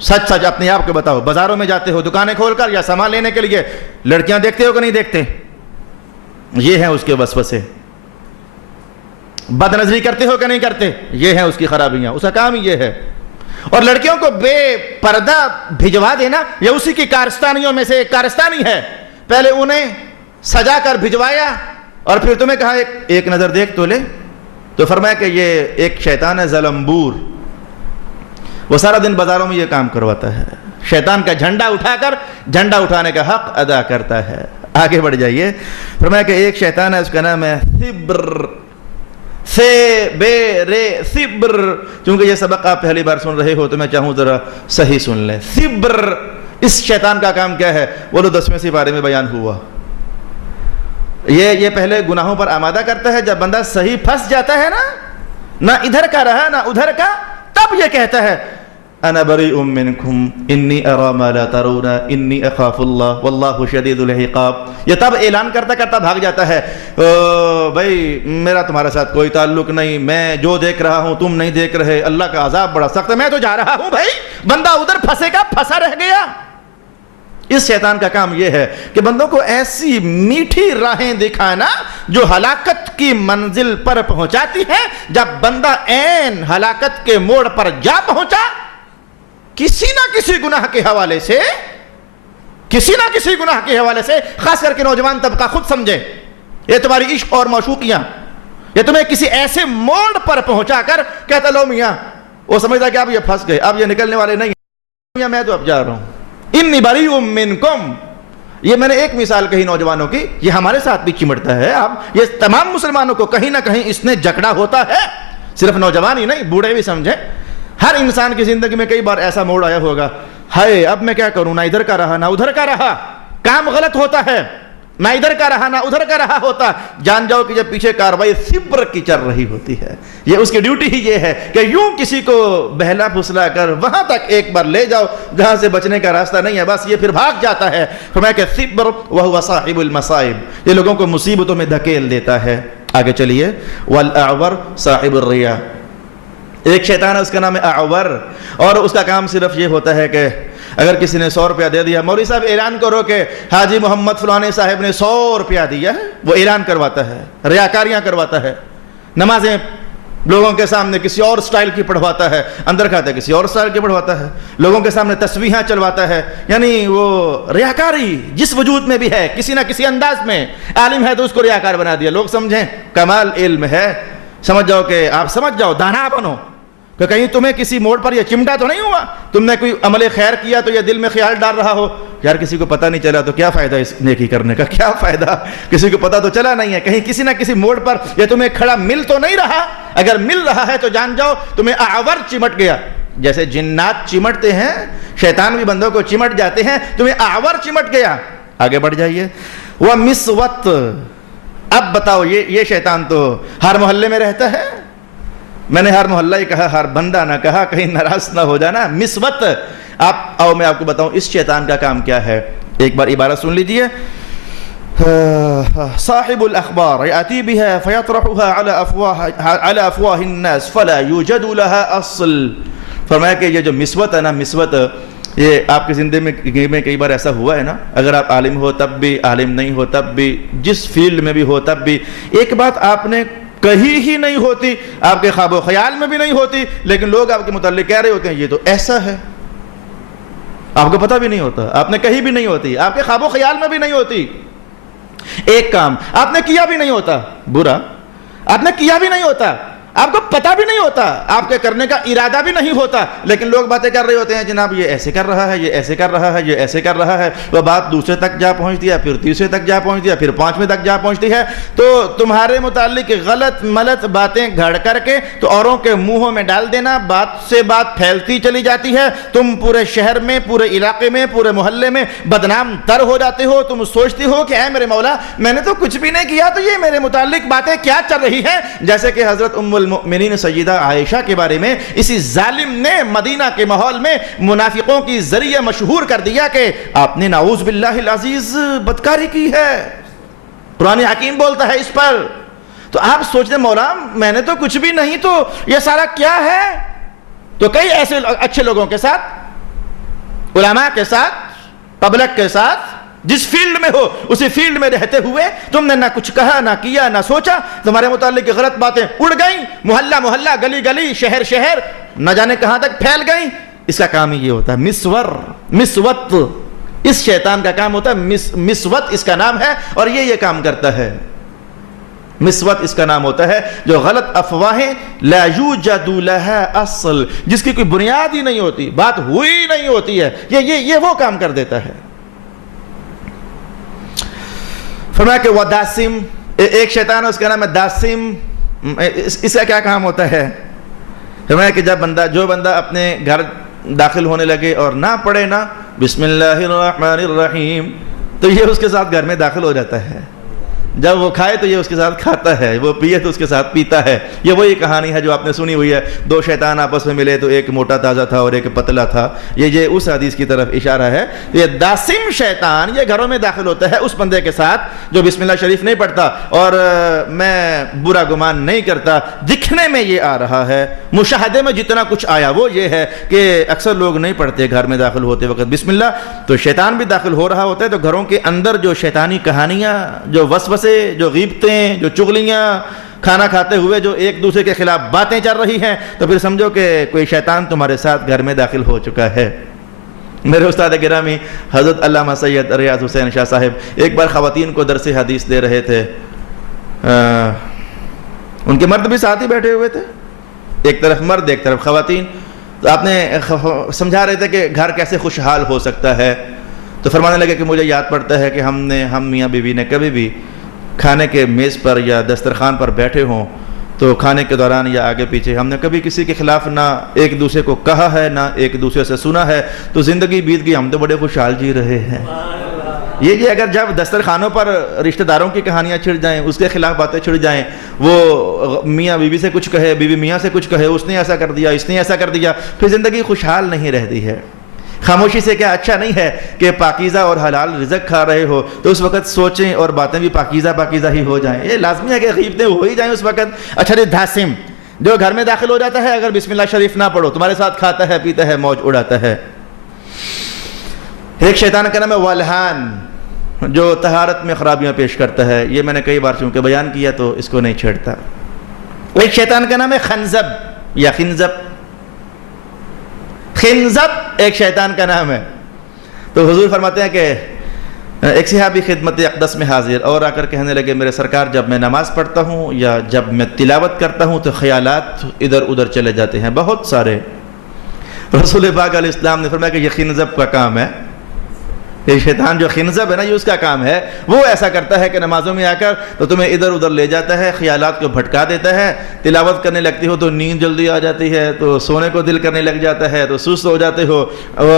سچ اپنے آپ کو بتاؤ۔ بازاروں میں جاتے ہو دکانیں کھول کر یا سامان لینے کے لیے، لڑکیاں دیکھتے ہو کہ نہیں دیکھتے؟ یہ ہیں اس کے وسوسے۔ بد نظری کرتے ہو کہ نہیں کرتے؟ یہ ہیں اس کی خرابیاں، اس کا کام ہی یہ ہے۔ اور لڑکیوں کو بے پردہ بھجوا دینا یہ اسی کی کارستانیوں میں سے ایک کارستانی ہے۔ پہلے انہیں سجا کر بھجوایا اور پھر تمہیں کہا ایک نظر دیکھ تو لے۔ تو فرمایا کہ یہ ایک شیطان ہے زلمبور، وہ سارا دن بازاروں میں یہ کام کرواتا ہے، شیطان کا جھنڈا اٹھا کر جھنڈا اٹھانے کا حق ادا کرتا ہے۔ آگے بڑھ جائیے، فرمایا کہ ایک شیطان ہے، اس کا نام ہے سبر، سے بے رے سبر۔ چونکہ یہ سبق آپ پہلی بار سن رہے ہو تو میں چاہوں ذرا صحیح سن لیں۔ سبر اس شیطان کا کام کیا ہے؟ وہ لو 10ویں سپارے میں بیان ہوا. یہ پہلے گناہوں پر آمادہ کرتا ہے. جب بندہ صحیح پھنس جاتا ہے نا، نہ ادھر کا رہا نہ ادھر کا، تب یہ کہتا ہے انا بریء منکم انی ارا ما لا ترون انی اخاف اللہ واللہ شدید العقاب. یہ تب اعلان کرتا کرتا بھاگ جاتا ہے، بھائی میرا تمہارے ساتھ کوئی تعلق نہیں، میں جو دیکھ رہا ہوں تم نہیں دیکھ رہے، اللہ کا عذاب بڑا سخت ہے، میں تو جا رہا ہوں. بھائی بندہ ادھر پھنسے گا، پھنسا رہ گیا. اس شیطان کا کام یہ ہے کہ بندوں کو ایسی میٹھی راہیں دکھانا جو ہلاکت کی منزل پر پہنچاتی ہے. جب بندہ عین ہلاکت کے موڑ پر جا پہنچا، کسی نہ کسی گناہ کے حوالے سے، خاص کر کے نوجوان طبقہ خود سمجھے، یہ تمہاری عشق اور معشوقیاں یہ تمہیں کسی ایسے موڑ پر پہنچا کر کہتا لو میاں، وہ سمجھتا کہ اب یہ پھنس گئے، اب یہ نکلنے والے نہیں ہیں، میں تو اب جا رہا ہوں. انی بریء منکم، یہ میں نے ایک مثال کہی نوجوانوں کی، یہ ہمارے ساتھ بھی چمٹتا ہے. اب یہ تمام مسلمانوں کو کہیں نہ کہیں اس نے جکڑا ہوتا ہے. صرف نوجوان ہی نہیں، بوڑھے بھی سمجھیں. ہر انسان کی زندگی میں کئی بار ایسا موڑ آیا ہوگا، ہائے اب میں کیا کروں، نہ ادھر کا رہا نہ ادھر کا رہا، کام غلط ہوتا ہے، نہ ادھر کا رہا نہ ادھر کا رہا ہوتا. جان جاؤ کہ جب پیچھے کاروائی صبر کی چل رہی ہوتی ہے، یہ اس کی ڈیوٹی ہی یہ ہے کہ یوں کسی کو بہلا پھسلا کر وہاں تک ایک بار لے جاؤ جہاں سے بچنے کا راستہ نہیں ہے، بس یہ پھر بھاگ جاتا ہے. فرمایا کہ صبر وہو صاحب المصائب، یہ لوگوں کو مصیبتوں میں دھکیل دیتا ہے. آگے چلیے، والاعور صاحب الریا، ایک شیطان ہے اس کا نام ہے اعور، اور اس کا کام صرف یہ ہوتا ہے کہ اگر کسی نے 100 روپیہ دے دیا، مولوی صاحب اعلان کرو کہ حاجی محمد فلانے صاحب نے 100 روپیہ دیا ہے، وہ اعلان کرواتا ہے، ریاکاریاں کرواتا ہے، نمازیں لوگوں کے سامنے کسی اور سٹائل کی پڑھواتا ہے، اندر کھاتا ہے کسی اور سٹائل کی پڑھواتا ہے، لوگوں کے سامنے تسبیحاں چلواتا ہے. یعنی وہ ریاکاری جس وجود میں بھی ہے، کسی نہ کسی انداز میں، عالم ہے تو اس کو ریاکار بنا دیا. لوگ سمجھیں کمال علم ہے، سمجھ جاؤ کہ آپ سمجھ جاؤ، دانا بنو کہ کہیں تمہیں کسی موڑ پر یہ چمٹا تو نہیں ہوا، تم نے کوئی عمل خیر کیا تو یہ دل میں خیال ڈال رہا ہو یار کسی کو پتہ نہیں چلا تو کیا فائدہ اس نیکی کرنے کا، کیا فائدہ، کسی کو پتہ تو چلا نہیں ہے. کہیں کسی نہ کسی موڑ پر یہ تمہیں کھڑا مل تو نہیں رہا، اگر مل رہا ہے تو جان جاؤ تمہیں اعور چمٹ گیا. جیسے جنات چمٹتے ہیں، شیطان بھی بندوں کو چمٹ جاتے ہیں، تمہیں اعور چمٹ گیا. آگے بڑھ جائیے. ومسوت، اب بتاؤ یہ شیطان تو ہر محلے میں رہتا ہے. میں نے ہر محلہ ہی کہا، ہر بندہ نہ کہا، کہیں ناراض نہ ہو جانا. مسوت، آپ آؤ میں آپ کو بتاؤں اس شیطان کا کام کیا ہے. ایک بار عبارت سن لیجئے. صاحب الاخبار یاتی بها فیطرحها على افواہ الناس فلا یوجد لها اصل. فرمایا کہ یہ جو مسوت ہے نا، مسوت یہ آپ کی زندگی میں کئی بار ایسا ہوا ہے نا، اگر آپ عالم ہو تب بھی، عالم نہیں ہو تب بھی، جس فیلڈ میں بھی ہو تب بھی، ایک بات آپ نے کہیں ہی نہیں ہوتی، آپ کے خواب و خیال میں بھی نہیں ہوتی، لیکن لوگ آپ کے متعلق کہہ رہے ہوتے ہیں یہ تو ایسا ہے. آپ کو پتہ بھی نہیں ہوتا، آپ نے کہیں بھی نہیں ہوتی، آپ کے خواب و خیال میں بھی نہیں ہوتی. ایک کام آپ نے کیا بھی نہیں ہوتا، برا آپ نے کیا بھی نہیں ہوتا، آپ کو پتہ بھی نہیں ہوتا، آپ کے کرنے کا ارادہ بھی نہیں ہوتا، لیکن لوگ باتیں کر رہے ہوتے ہیں جناب یہ ایسے کر رہا ہے، یہ ایسے کر رہا ہے، یہ ایسے کر رہا ہے. وہ بات دوسرے تک جا پہنچتی ہے، پھر تیسرے تک جا پہنچتی ہے، پھر 5ویں تک جا پہنچتی ہے. تو تمہارے متعلق غلط ملت باتیں گھڑ کر کے تو اوروں کے منہوں میں ڈال دینا، بات سے بات پھیلتی چلی جاتی ہے. تم پورے شہر میں، پورے علاقے میں، پورے محلے میں بدنام تر ہو جاتے ہو. تم سوچتے ہو کہ اے میرے مولا میں نے تو کچھ بھی نہیں کیا، تو یہ میرے متعلق باتیں کیا چل رہی ہیں. جیسے کہ حضرت المؤمنین سیدہ عائشہ کے بارے میں اسی ظالم نے مدینہ کے ماحول میں منافقوں کی ذریعہ مشہور کر دیا کہ آپ نے نعوذ باللہ العزیز بدکاری کی ہے. قرآن حکیم بولتا ہے اس پر. تو آپ سوچتے مولا میں نے تو کچھ بھی نہیں، تو یہ سارا کیا ہے. تو کئی ایسے اچھے لوگوں کے ساتھ، علماء کے ساتھ، پبلک کے ساتھ، جس فیلڈ میں ہو اسی فیلڈ میں رہتے ہوئے تم نے نہ کچھ کہا، نہ کیا، نہ سوچا، تمہارے متعلق غلط باتیں اڑ گئیں، محلہ محلہ، گلی گلی، شہر شہر، نہ جانے کہاں تک پھیل گئیں. اس کا کام ہی یہ ہوتا ہے مسوت. اس شیطان کا کام ہوتا ہے مسوت، اس کا نام ہے، اور یہ کام کرتا ہے. مسوت اس کا نام ہوتا ہے جو غلط افواہیں لا یوجد لها اصل، جس کی کوئی بنیاد ہی نہیں ہوتی، بات ہوئی نہیں ہوتی ہے، یہ وہ کام کر دیتا ہے. فرمایا کہ وہ داسم، ایک شیطان ہے اس کا نام ہے داسم. اس کا کیا کام ہوتا ہے؟ فرمایا کہ جو بندہ اپنے گھر داخل ہونے لگے اور نہ پڑھے نا بسم اللہ الرحمن الرحیم، تو یہ اس کے ساتھ گھر میں داخل ہو جاتا ہے. جب وہ کھائے تو یہ اس کے ساتھ کھاتا ہے، وہ پیے تو اس کے ساتھ پیتا ہے. یہ وہی کہانی ہے جو آپ نے سنی ہوئی ہے، دو شیطان آپس میں ملے تو ایک موٹا تازہ تھا اور ایک پتلا تھا. یہ اس حدیث کی طرف اشارہ ہے. یہ داسم شیطان یہ گھروں میں داخل ہوتا ہے اس بندے کے ساتھ جو بسم اللہ شریف نہیں پڑھتا. اور میں برا گمان نہیں کرتا، دکھنے میں یہ آ رہا ہے، مشاہدے میں جتنا کچھ آیا وہ یہ ہے کہ اکثر لوگ نہیں پڑھتے گھر میں داخل ہوتے وقت بسم اللہ، تو شیطان بھی داخل ہو رہا ہوتا ہے. تو گھروں کے اندر جو شیطانی کہانیاں، جو وسوسے، جو غیبتیں، جو چغلیاں، کھانا کھاتے ہوئے جو ایک دوسرے کے خلاف باتیں چل رہی ہیں، تو پھر سمجھو کہ کوئی شیطان تمہارے ساتھ گھر میں داخل ہو چکا ہے. میرے استاد گرامی حضرت علامہ سید ریاض حسین شاہ صاحب ایک بار خواتین کو درس حدیث دے رہے تھے. ان کے مرد بھی ساتھ ہی بیٹھے ہوئے تھے، ایک طرف مرد ایک طرف خواتین. تو آپ نے سمجھا رہے تھے کہ گھر کیسے خوشحال ہو سکتا ہے. تو فرمانے لگے کہ مجھے یاد پڑتا ہے کہ ہم میاں بیوی نے کبھی بھی کھانے کے میز پر یا دسترخوان پر بیٹھے ہوں تو کھانے کے دوران یا آگے پیچھے ہم نے کبھی کسی کے خلاف نہ ایک دوسرے کو کہا ہے نہ ایک دوسرے سے سنا ہے. تو زندگی بیت گئی، ہم تو بڑے خوشحال جی رہے ہیں. یہ اگر جب دسترخوانوں پر رشتہ داروں کی کہانیاں چھڑ جائیں، اس کے خلاف باتیں چھڑ جائیں، وہ میاں بیوی سے کچھ کہے، بیوی میاں سے کچھ کہے، اس نے ایسا کر دیا، اس نے ایسا کر دیا، پھر زندگی خوشحال نہیں رہتی ہے. خاموشی سے کیا اچھا نہیں ہے کہ پاکیزہ اور حلال رزق کھا رہے ہو تو اس وقت سوچیں اور باتیں بھی پاکیزہ ہی ہو جائیں. یہ لازمی ہے کہ غیبتیں ہو ہی جائیں اس وقت. اچھا دھاسم جو گھر میں داخل ہو جاتا ہے، اگر بسم اللہ شریف نہ پڑھو تمہارے ساتھ کھاتا ہے، پیتا ہے، موج اڑاتا ہے. ایک شیطان کا نام ہے والہان، جو طہارت میں خرابیاں پیش کرتا ہے. یہ میں نے کئی بار چونکہ بیان کیا تو اس کو نہیں چھیڑتا. ایک شیطان کا نام ہے خنزب یا خنزب. خنزب ایک شیطان کا نام ہے. تو حضور فرماتے ہیں کہ ایک صحابی خدمت اقدس میں حاضر اور آ کر کہنے لگے میرے سرکار جب میں نماز پڑھتا ہوں یا جب میں تلاوت کرتا ہوں تو خیالات ادھر ادھر چلے جاتے ہیں بہت سارے. رسول پاک علیہ السلام نے فرمایا کہ یہ خنزب کا کام ہے. یہ شیطان جو خنزب ہے نا، یہ اس کا کام ہے. وہ ایسا کرتا ہے کہ نمازوں میں آ کر تو تمہیں ادھر ادھر لے جاتا ہے، خیالات کو بھٹکا دیتا ہے. تلاوت کرنے لگتی ہو تو نیند جلدی آ جاتی ہے، تو سونے کو دل کرنے لگ جاتا ہے، تو سست ہو جاتے ہو.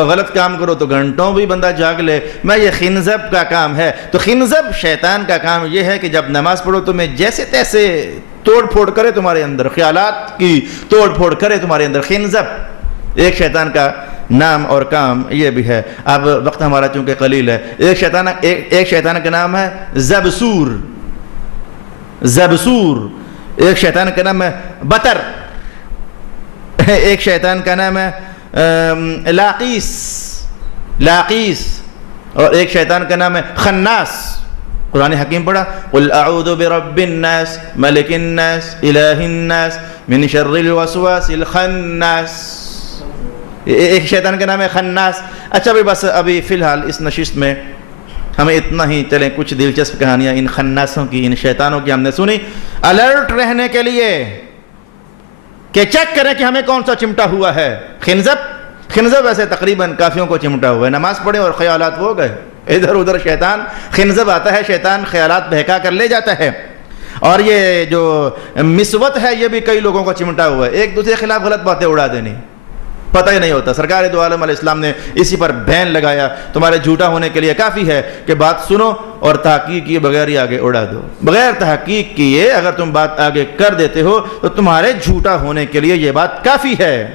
غلط کام کرو تو گھنٹوں بھی بندہ جاگ لے. یہ خنزب کا کام ہے. تو خنزب شیطان کا کام یہ ہے کہ جب نماز پڑھو تو میں جیسے تیسے توڑ پھوڑ کرے تمہارے اندر، خیالات کی توڑ پھوڑ کرے تمہارے اندر. خنزب ایک شیطان کا نام اور کام یہ بھی ہے. اب وقت ہمارا چونکہ قلیل ہے. ایک شیطان کا نام ہے زبسور. ایک شیطان کا نام ہے بطر. ایک شیطان کا نام ہے لاقیس. اور ایک شیطان کا نام ہے خناس. قرآن حکیم پڑھا قل اعوذ برب الناس ملک الناس الہ الناس من شر الوسواس الخناس. ایک شیطان کا نام ہے خناس. اچھا بھی بس ابھی فی الحال اس نشست میں ہمیں اتنا ہی چلیں. کچھ دلچسپ کہانیاں ان خناسوں کی، ان شیطانوں کی ہم نے سنی الرٹ رہنے کے لیے کہ چیک کریں کہ ہمیں کون سا چمٹا ہوا ہے. خنزب ویسے تقریباً کافیوں کو چمٹا ہوا ہے. نماز پڑھیں اور خیالات ہو گئے ادھر ادھر. شیطان خنزب آتا ہے، شیطان خیالات بہکا کر لے جاتا ہے. اور یہ جو مسوت ہے یہ بھی کئی لوگوں کو چمٹا ہوا ہے. ایک دوسرے کے خلاف غلط باتیں اڑا دینی، پتہ ہی نہیں ہوتا. سرکار دو عالم علیہ السلام نے اسی پر بین لگایا تمہارے جھوٹا ہونے کے لیے کافی ہے کہ بات سنو اور تحقیق کیے بغیر ہی آگے اڑا دو. بغیر تحقیق کیے اگر تم بات آگے کر دیتے ہو تو تمہارے جھوٹا ہونے کے لیے یہ بات کافی ہے.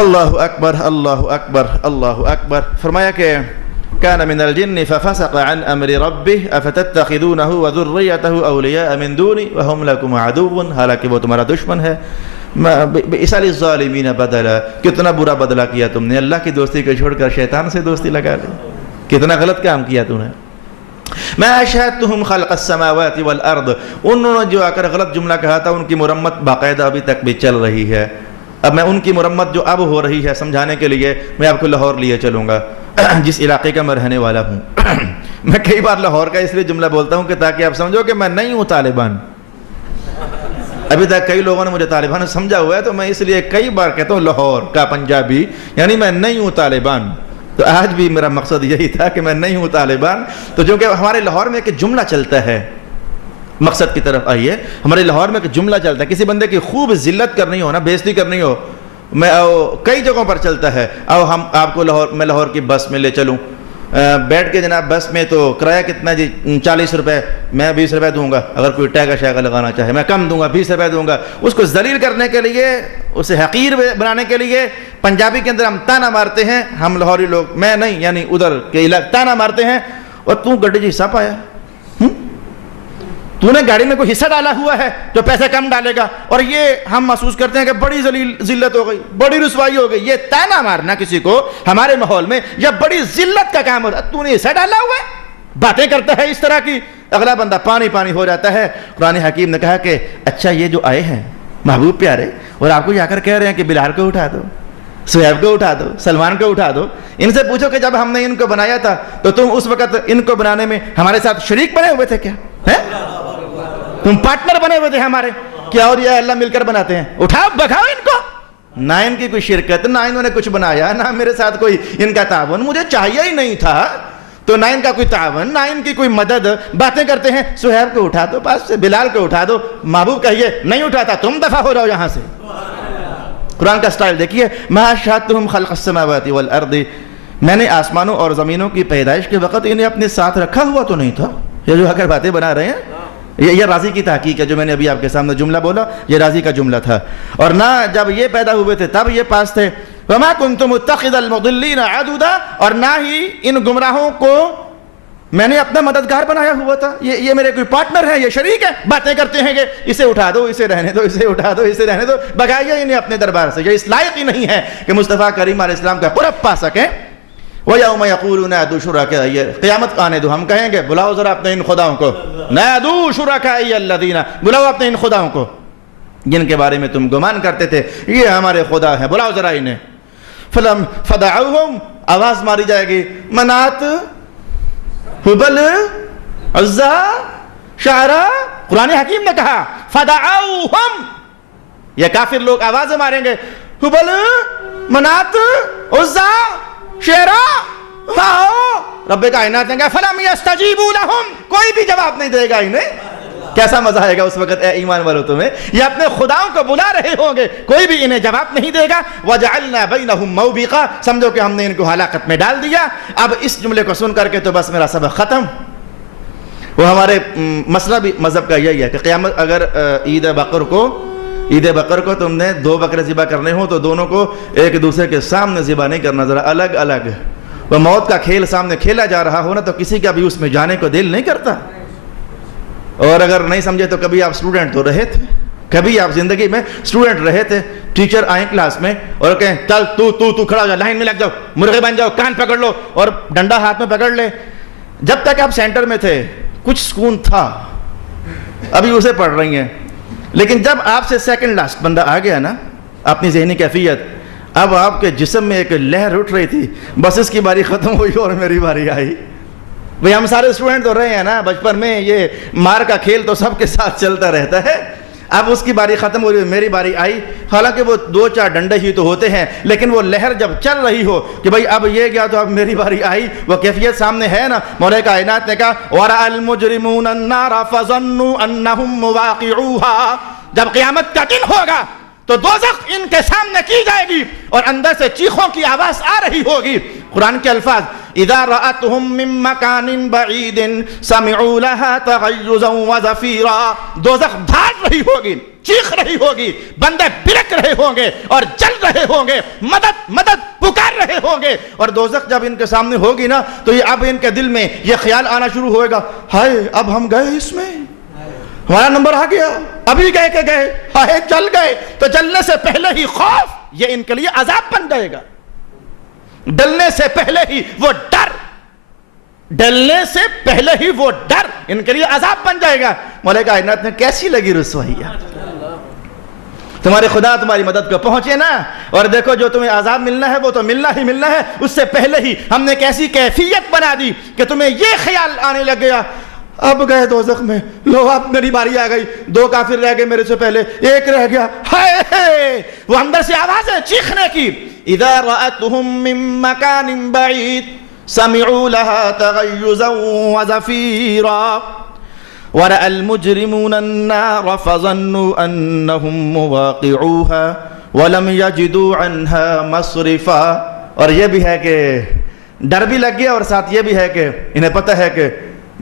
اللہ اکبر اللہ اکبر اللہ اکبر. فرمایا کہ كان من الجن ففسق عن امر ربه افتتخذونه وذريته اولیاء من دوني وهم لكم عدو. حالانکہ وہ تمہارا دشمن ہے. بئس للظالمین بدلا. کتنا برا بدلہ کیا تم نے، اللہ کی دوستی کو چھوڑ کر شیطان سے دوستی لگا لی. کتنا غلط کام کیا تم نے. ما اشهدتهم خلق السماوات والارض. انہوں نے جو آ کر غلط جملہ کہا تھا ان کی مرمت باقاعدہ ابھی تک بھی چل رہی ہے. اب میں ان کی مرمت جو اب ہو رہی ہے سمجھانے کے لیے میں آپ کو لاہور لیے چلوں گا، جس علاقے کا میں رہنے والا ہوں. میں کئی بار لاہور کا اس لیے جملہ بولتا ہوں کہ تاکہ آپ سمجھو کہ میں نہیں ہوں طالبان. ابھی تک کئی لوگوں نے مجھے طالبان سمجھا ہوا ہے تو میں اس لیے کئی بار کہتا ہوں لاہور کا پنجابی، یعنی میں نہیں ہوں طالبان. تو آج بھی میرا مقصد یہی تھا کہ میں نہیں ہوں طالبان. تو جو کہ ہمارے لاہور میں ایک جملہ چلتا ہے، مقصد کی طرف آئیے. ہمارے لاہور میں ایک جملہ چلتا ہے، کسی بندے کی خوب ذلت کرنی ہو نا، بےزتی کرنی ہو کئی جگہوں پر چلتا ہے. ہم آپ کو میں لاہور کی بس میں لے چلوں, بیٹھ کے جناب بس میں تو کرایہ کتنا جی 40 روپے, میں 20 روپے دوں گا. اگر کوئی ٹیگا شیگا لگانا چاہے میں کم دوں گا, 20 روپے دوں گا. اس کو ذلیل کرنے کے لیے, اسے حقیر بنانے کے لیے پنجابی کے اندر ہم تانا مارتے ہیں, ہم لاہوری لوگ, میں نہیں یعنی ادھر کے علاقے تانا مارتے ہیں, اور تو گڈی جی حصہ پایا, تو نے گاڑی میں کوئی حصہ ڈالا ہوا ہے جو پیسے کم ڈالے گا. اور یہ ہم محسوس کرتے ہیں کہ بڑی ذلت ہو گئی, بڑی رسوائی ہو گئی. یہ تانا مارنا کسی کو ہمارے ماحول میں یہ بڑی ذلت کا کام ہوتا ہے. تو نے حصہ ڈالا ہوا ہے, باتیں کرتا ہے اس طرح کی, اگلا بندہ پانی پانی ہو جاتا ہے. قرآن حکیم نے کہا کہ اچھا یہ جو آئے ہیں محبوب پیارے, اور آپ کو جا کر کہہ رہے ہیں کہ بلال کو اٹھا دو, سہیب کو اٹھا دو, سلمان کو اٹھا دو, ان سے پوچھو کہ جب ہم نے ان کو بنایا تھا تو تم اس وقت ان کو بنانے میں ہمارے ساتھ شریک بنے ہوئے تھے کیا؟ تم پارٹنر بنے ہوئے تھے ہمارے کیا؟ اور یہ اللہ مل کر بناتے ہیں, اٹھاؤ بگاؤ ان کو. نہ ان کی کوئی شرکت, نہ انہوں نے کچھ بنایا, نہ میرے ساتھ کوئی ان کا تعاون, مجھے چاہیے ہی نہیں تھا, تو نہ ان کا کوئی تعاون, نہ ان کی کوئی مدد. باتیں کرتے ہیں سہیب کو اٹھا دو پاس سے, بلال کو اٹھا دو. محبوب کہیے نہیں اٹھاتا, تم دفع ہو جاؤ یہاں سے. قرآن کا سٹائل دیکھیے, ما شاہدتہم خلق السماوات والارض, میں نے آسمانوں اور زمینوں کی پیدائش کے وقت انہیں اپنے ساتھ رکھا ہوا تو نہیں تھا. یہ جو اگر باتیں بنا رہے ہیں, یہ راضی کی تحقیق ہے. جو میں نے ابھی آپ کے سامنے جملہ بولا یہ راضی کا جملہ تھا. اور نہ جب یہ پیدا ہوئے تھے تب یہ پاس تھے. وما كنت متخذ المضلين عضدا, اور نہ ہی ان گمراہوں کو میں نے اپنا مددگار بنایا ہوا تھا. یہ میرے کوئی پارٹنر ہے, یہ شریک ہے. باتیں کرتے ہیں کہ اسے اٹھا دو, اسے رہنے دو, اسے اٹھا دو, اسے رہنے دو. بھگائیے انہیں اپنے دربار سے. یہ اس لائق ہی نہیں ہے کہ مصطفیٰ کریم علیہ السلام کا قرب پا سکیں. وَيَوْمَ يَقُولُونَ نَادُوا شُرَكَائِيَ, قیامت آنے دو, ہم کہیں گے بلاؤ ذرا اپنے ان خداؤں کو. نَادُوا شُرَكَائِيَ الَّذِينَ, بلاؤ اپنے ان خداؤں کو جن کے بارے میں تم گمان کرتے تھے یہ ہمارے خدا ہیں, بلاؤ ذرا انہیں. فلم فدعوہم, آواز ماری جائے گی, منات, حبل, عزا, شعرا. قرآن حکیم نے کہا فدعوہم, یہ کافر لوگ آوازیں ماریں گے, حبل, منات, عزا, شعرا. رب کائنات نے کہا فلم یستجیبوا لہم, کوئی بھی جواب نہیں دے گا انہیں. کیسا مزہ آئے گا اس وقت اے ایمان والو تمہیں, یہ اپنے خداؤں کو بلا رہے ہوں گے, کوئی بھی انہیں جواب نہیں دے گا. وَجَعَلْنَا بَيْنَهُمْ مَوْبِقًا, سمجھو کہ ہم نے ان کو ہلاکت میں ڈال دیا. اب اس جملے کو سن کر کے تو بس میرا سبق ختم. وہ ہمارے مسئلہ بھی مذہب کا یہی ہے کہ قیامت اگر عید بقر کو تم نے 2 بکرے ذبح کرنے ہوں تو دونوں کو ایک دوسرے کے سامنے ذبح نہیں کرنا, ذرا الگ الگ. وہ موت کا کھیل سامنے کھیلا جا رہا ہو نا تو کسی کا بھی اس میں جانے کو دل نہیں کرتا. اور اگر نہیں سمجھے تو کبھی آپ اسٹوڈنٹ تو رہے تھے, کبھی آپ زندگی میں اسٹوڈنٹ رہے تھے, ٹیچر آئیں کلاس میں اور کہیں چل تو کھڑا ہو جا, لائن میں لگ جاؤ, مرغے بن جاؤ, کان پکڑ لو اور ڈنڈا ہاتھ میں پکڑ لے. جب تک آپ سینٹر میں تھے کچھ سکون تھا, ابھی اسے پڑھ رہی ہیں. لیکن جب آپ سے سیکنڈ لاسٹ بندہ آ گیا نا, اپنی ذہنی کیفیت, اب آپ کے جسم میں ایک لہر اٹھ رہی تھی, بس اس کی باری ختم ہوئی اور میری باری آئی. بھئی ہم سارے اسٹوڈنٹ تو رہے ہیں نا بچپن میں, یہ مار کا کھیل تو سب کے ساتھ چلتا رہتا ہے. اب اس کی باری ختم ہو رہی ہے, میری باری آئی. حالانکہ وہ 2-4 ڈنڈے ہی تو ہوتے ہیں, لیکن وہ لہر جب چل رہی ہو کہ بھئی اب یہ گیا تو اب میری باری آئی, وہ کیفیت سامنے ہے نا. مولا کائنات نے کہا وَرَأَى الْمُجْرِمُونَ النَّارَ فَظَنُّوا أَنَّهُمْ مُوَاقِعُوهَا, جب قیامت کا دن ہوگا تو دوزخ ان کے سامنے کی جائے گی اور اندر سے چیخوں کی آواز آ رہی ہوگی. قرآن کے الفاظ اذا رأتهم من مکان بعید سمعوا لها تغیظا وزفیرا, دوزخ بھاگ رہی ہوگی, چیخ رہی ہوگی, بندے بلک رہے ہوں گے اور جل رہے ہوں گے, مدد مدد پکار رہے ہوں گے. اور دوزخ جب ان کے سامنے ہوگی نا تو یہ اب ان کے دل میں یہ خیال آنا شروع ہوئے گا, ہائے اب ہم گئے اس میں, ہمارا نمبر آ گیا, ابھی گئے کہ گئے, ہائے چل گئے. تو چلنے سے پہلے ہی خوف یہ ان کے لیے عذاب بن جائے گا. ڈلنے سے پہلے ہی وہ ڈر, ڈلنے سے پہلے ہی وہ ڈر ان کے لیے عذاب بن جائے گا. مولا کائنات نے کیسی لگی رسوائی, تمہارے خدا تمہاری مدد کو پہنچے نا, اور دیکھو جو تمہیں عذاب ملنا ہے وہ تو ملنا ہی ملنا ہے. اس سے پہلے ہی ہم نے کیسی کیفیت بنا دی کہ تمہیں یہ خیال آنے لگ گیا اب گئے دوزخ میں, لو اب میری باری آ گئی, 2 کافر رہ گئے میرے سے پہلے, 1 رہ گیا, ہائے. وہ اندر سے آوازیں چیخنے کی, اذا رأتهم من مکان بعید سمعوا لها تغیظا وزفیرا ورأى المجرمون النار فظنوا أنهم مواقعوها وَلَمْ يَجِدُوا عَنْهَا مَصْرِفًا، اور یہ بھی ہے کہ ڈر بھی لگ گیا اور ساتھ یہ بھی ہے کہ انہیں پتہ ہے کہ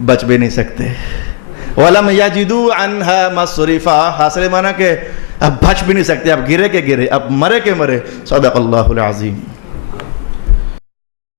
بچ بھی نہیں سکتے. وَلَمْ يَجِدُوا عَنْهَا مَصْرِفًا، حاصل معنی کہ اب بچ بھی نہیں سکتے، اب گرے کے گرے، اب مرے کے مرے. صدق اللہ العظیم.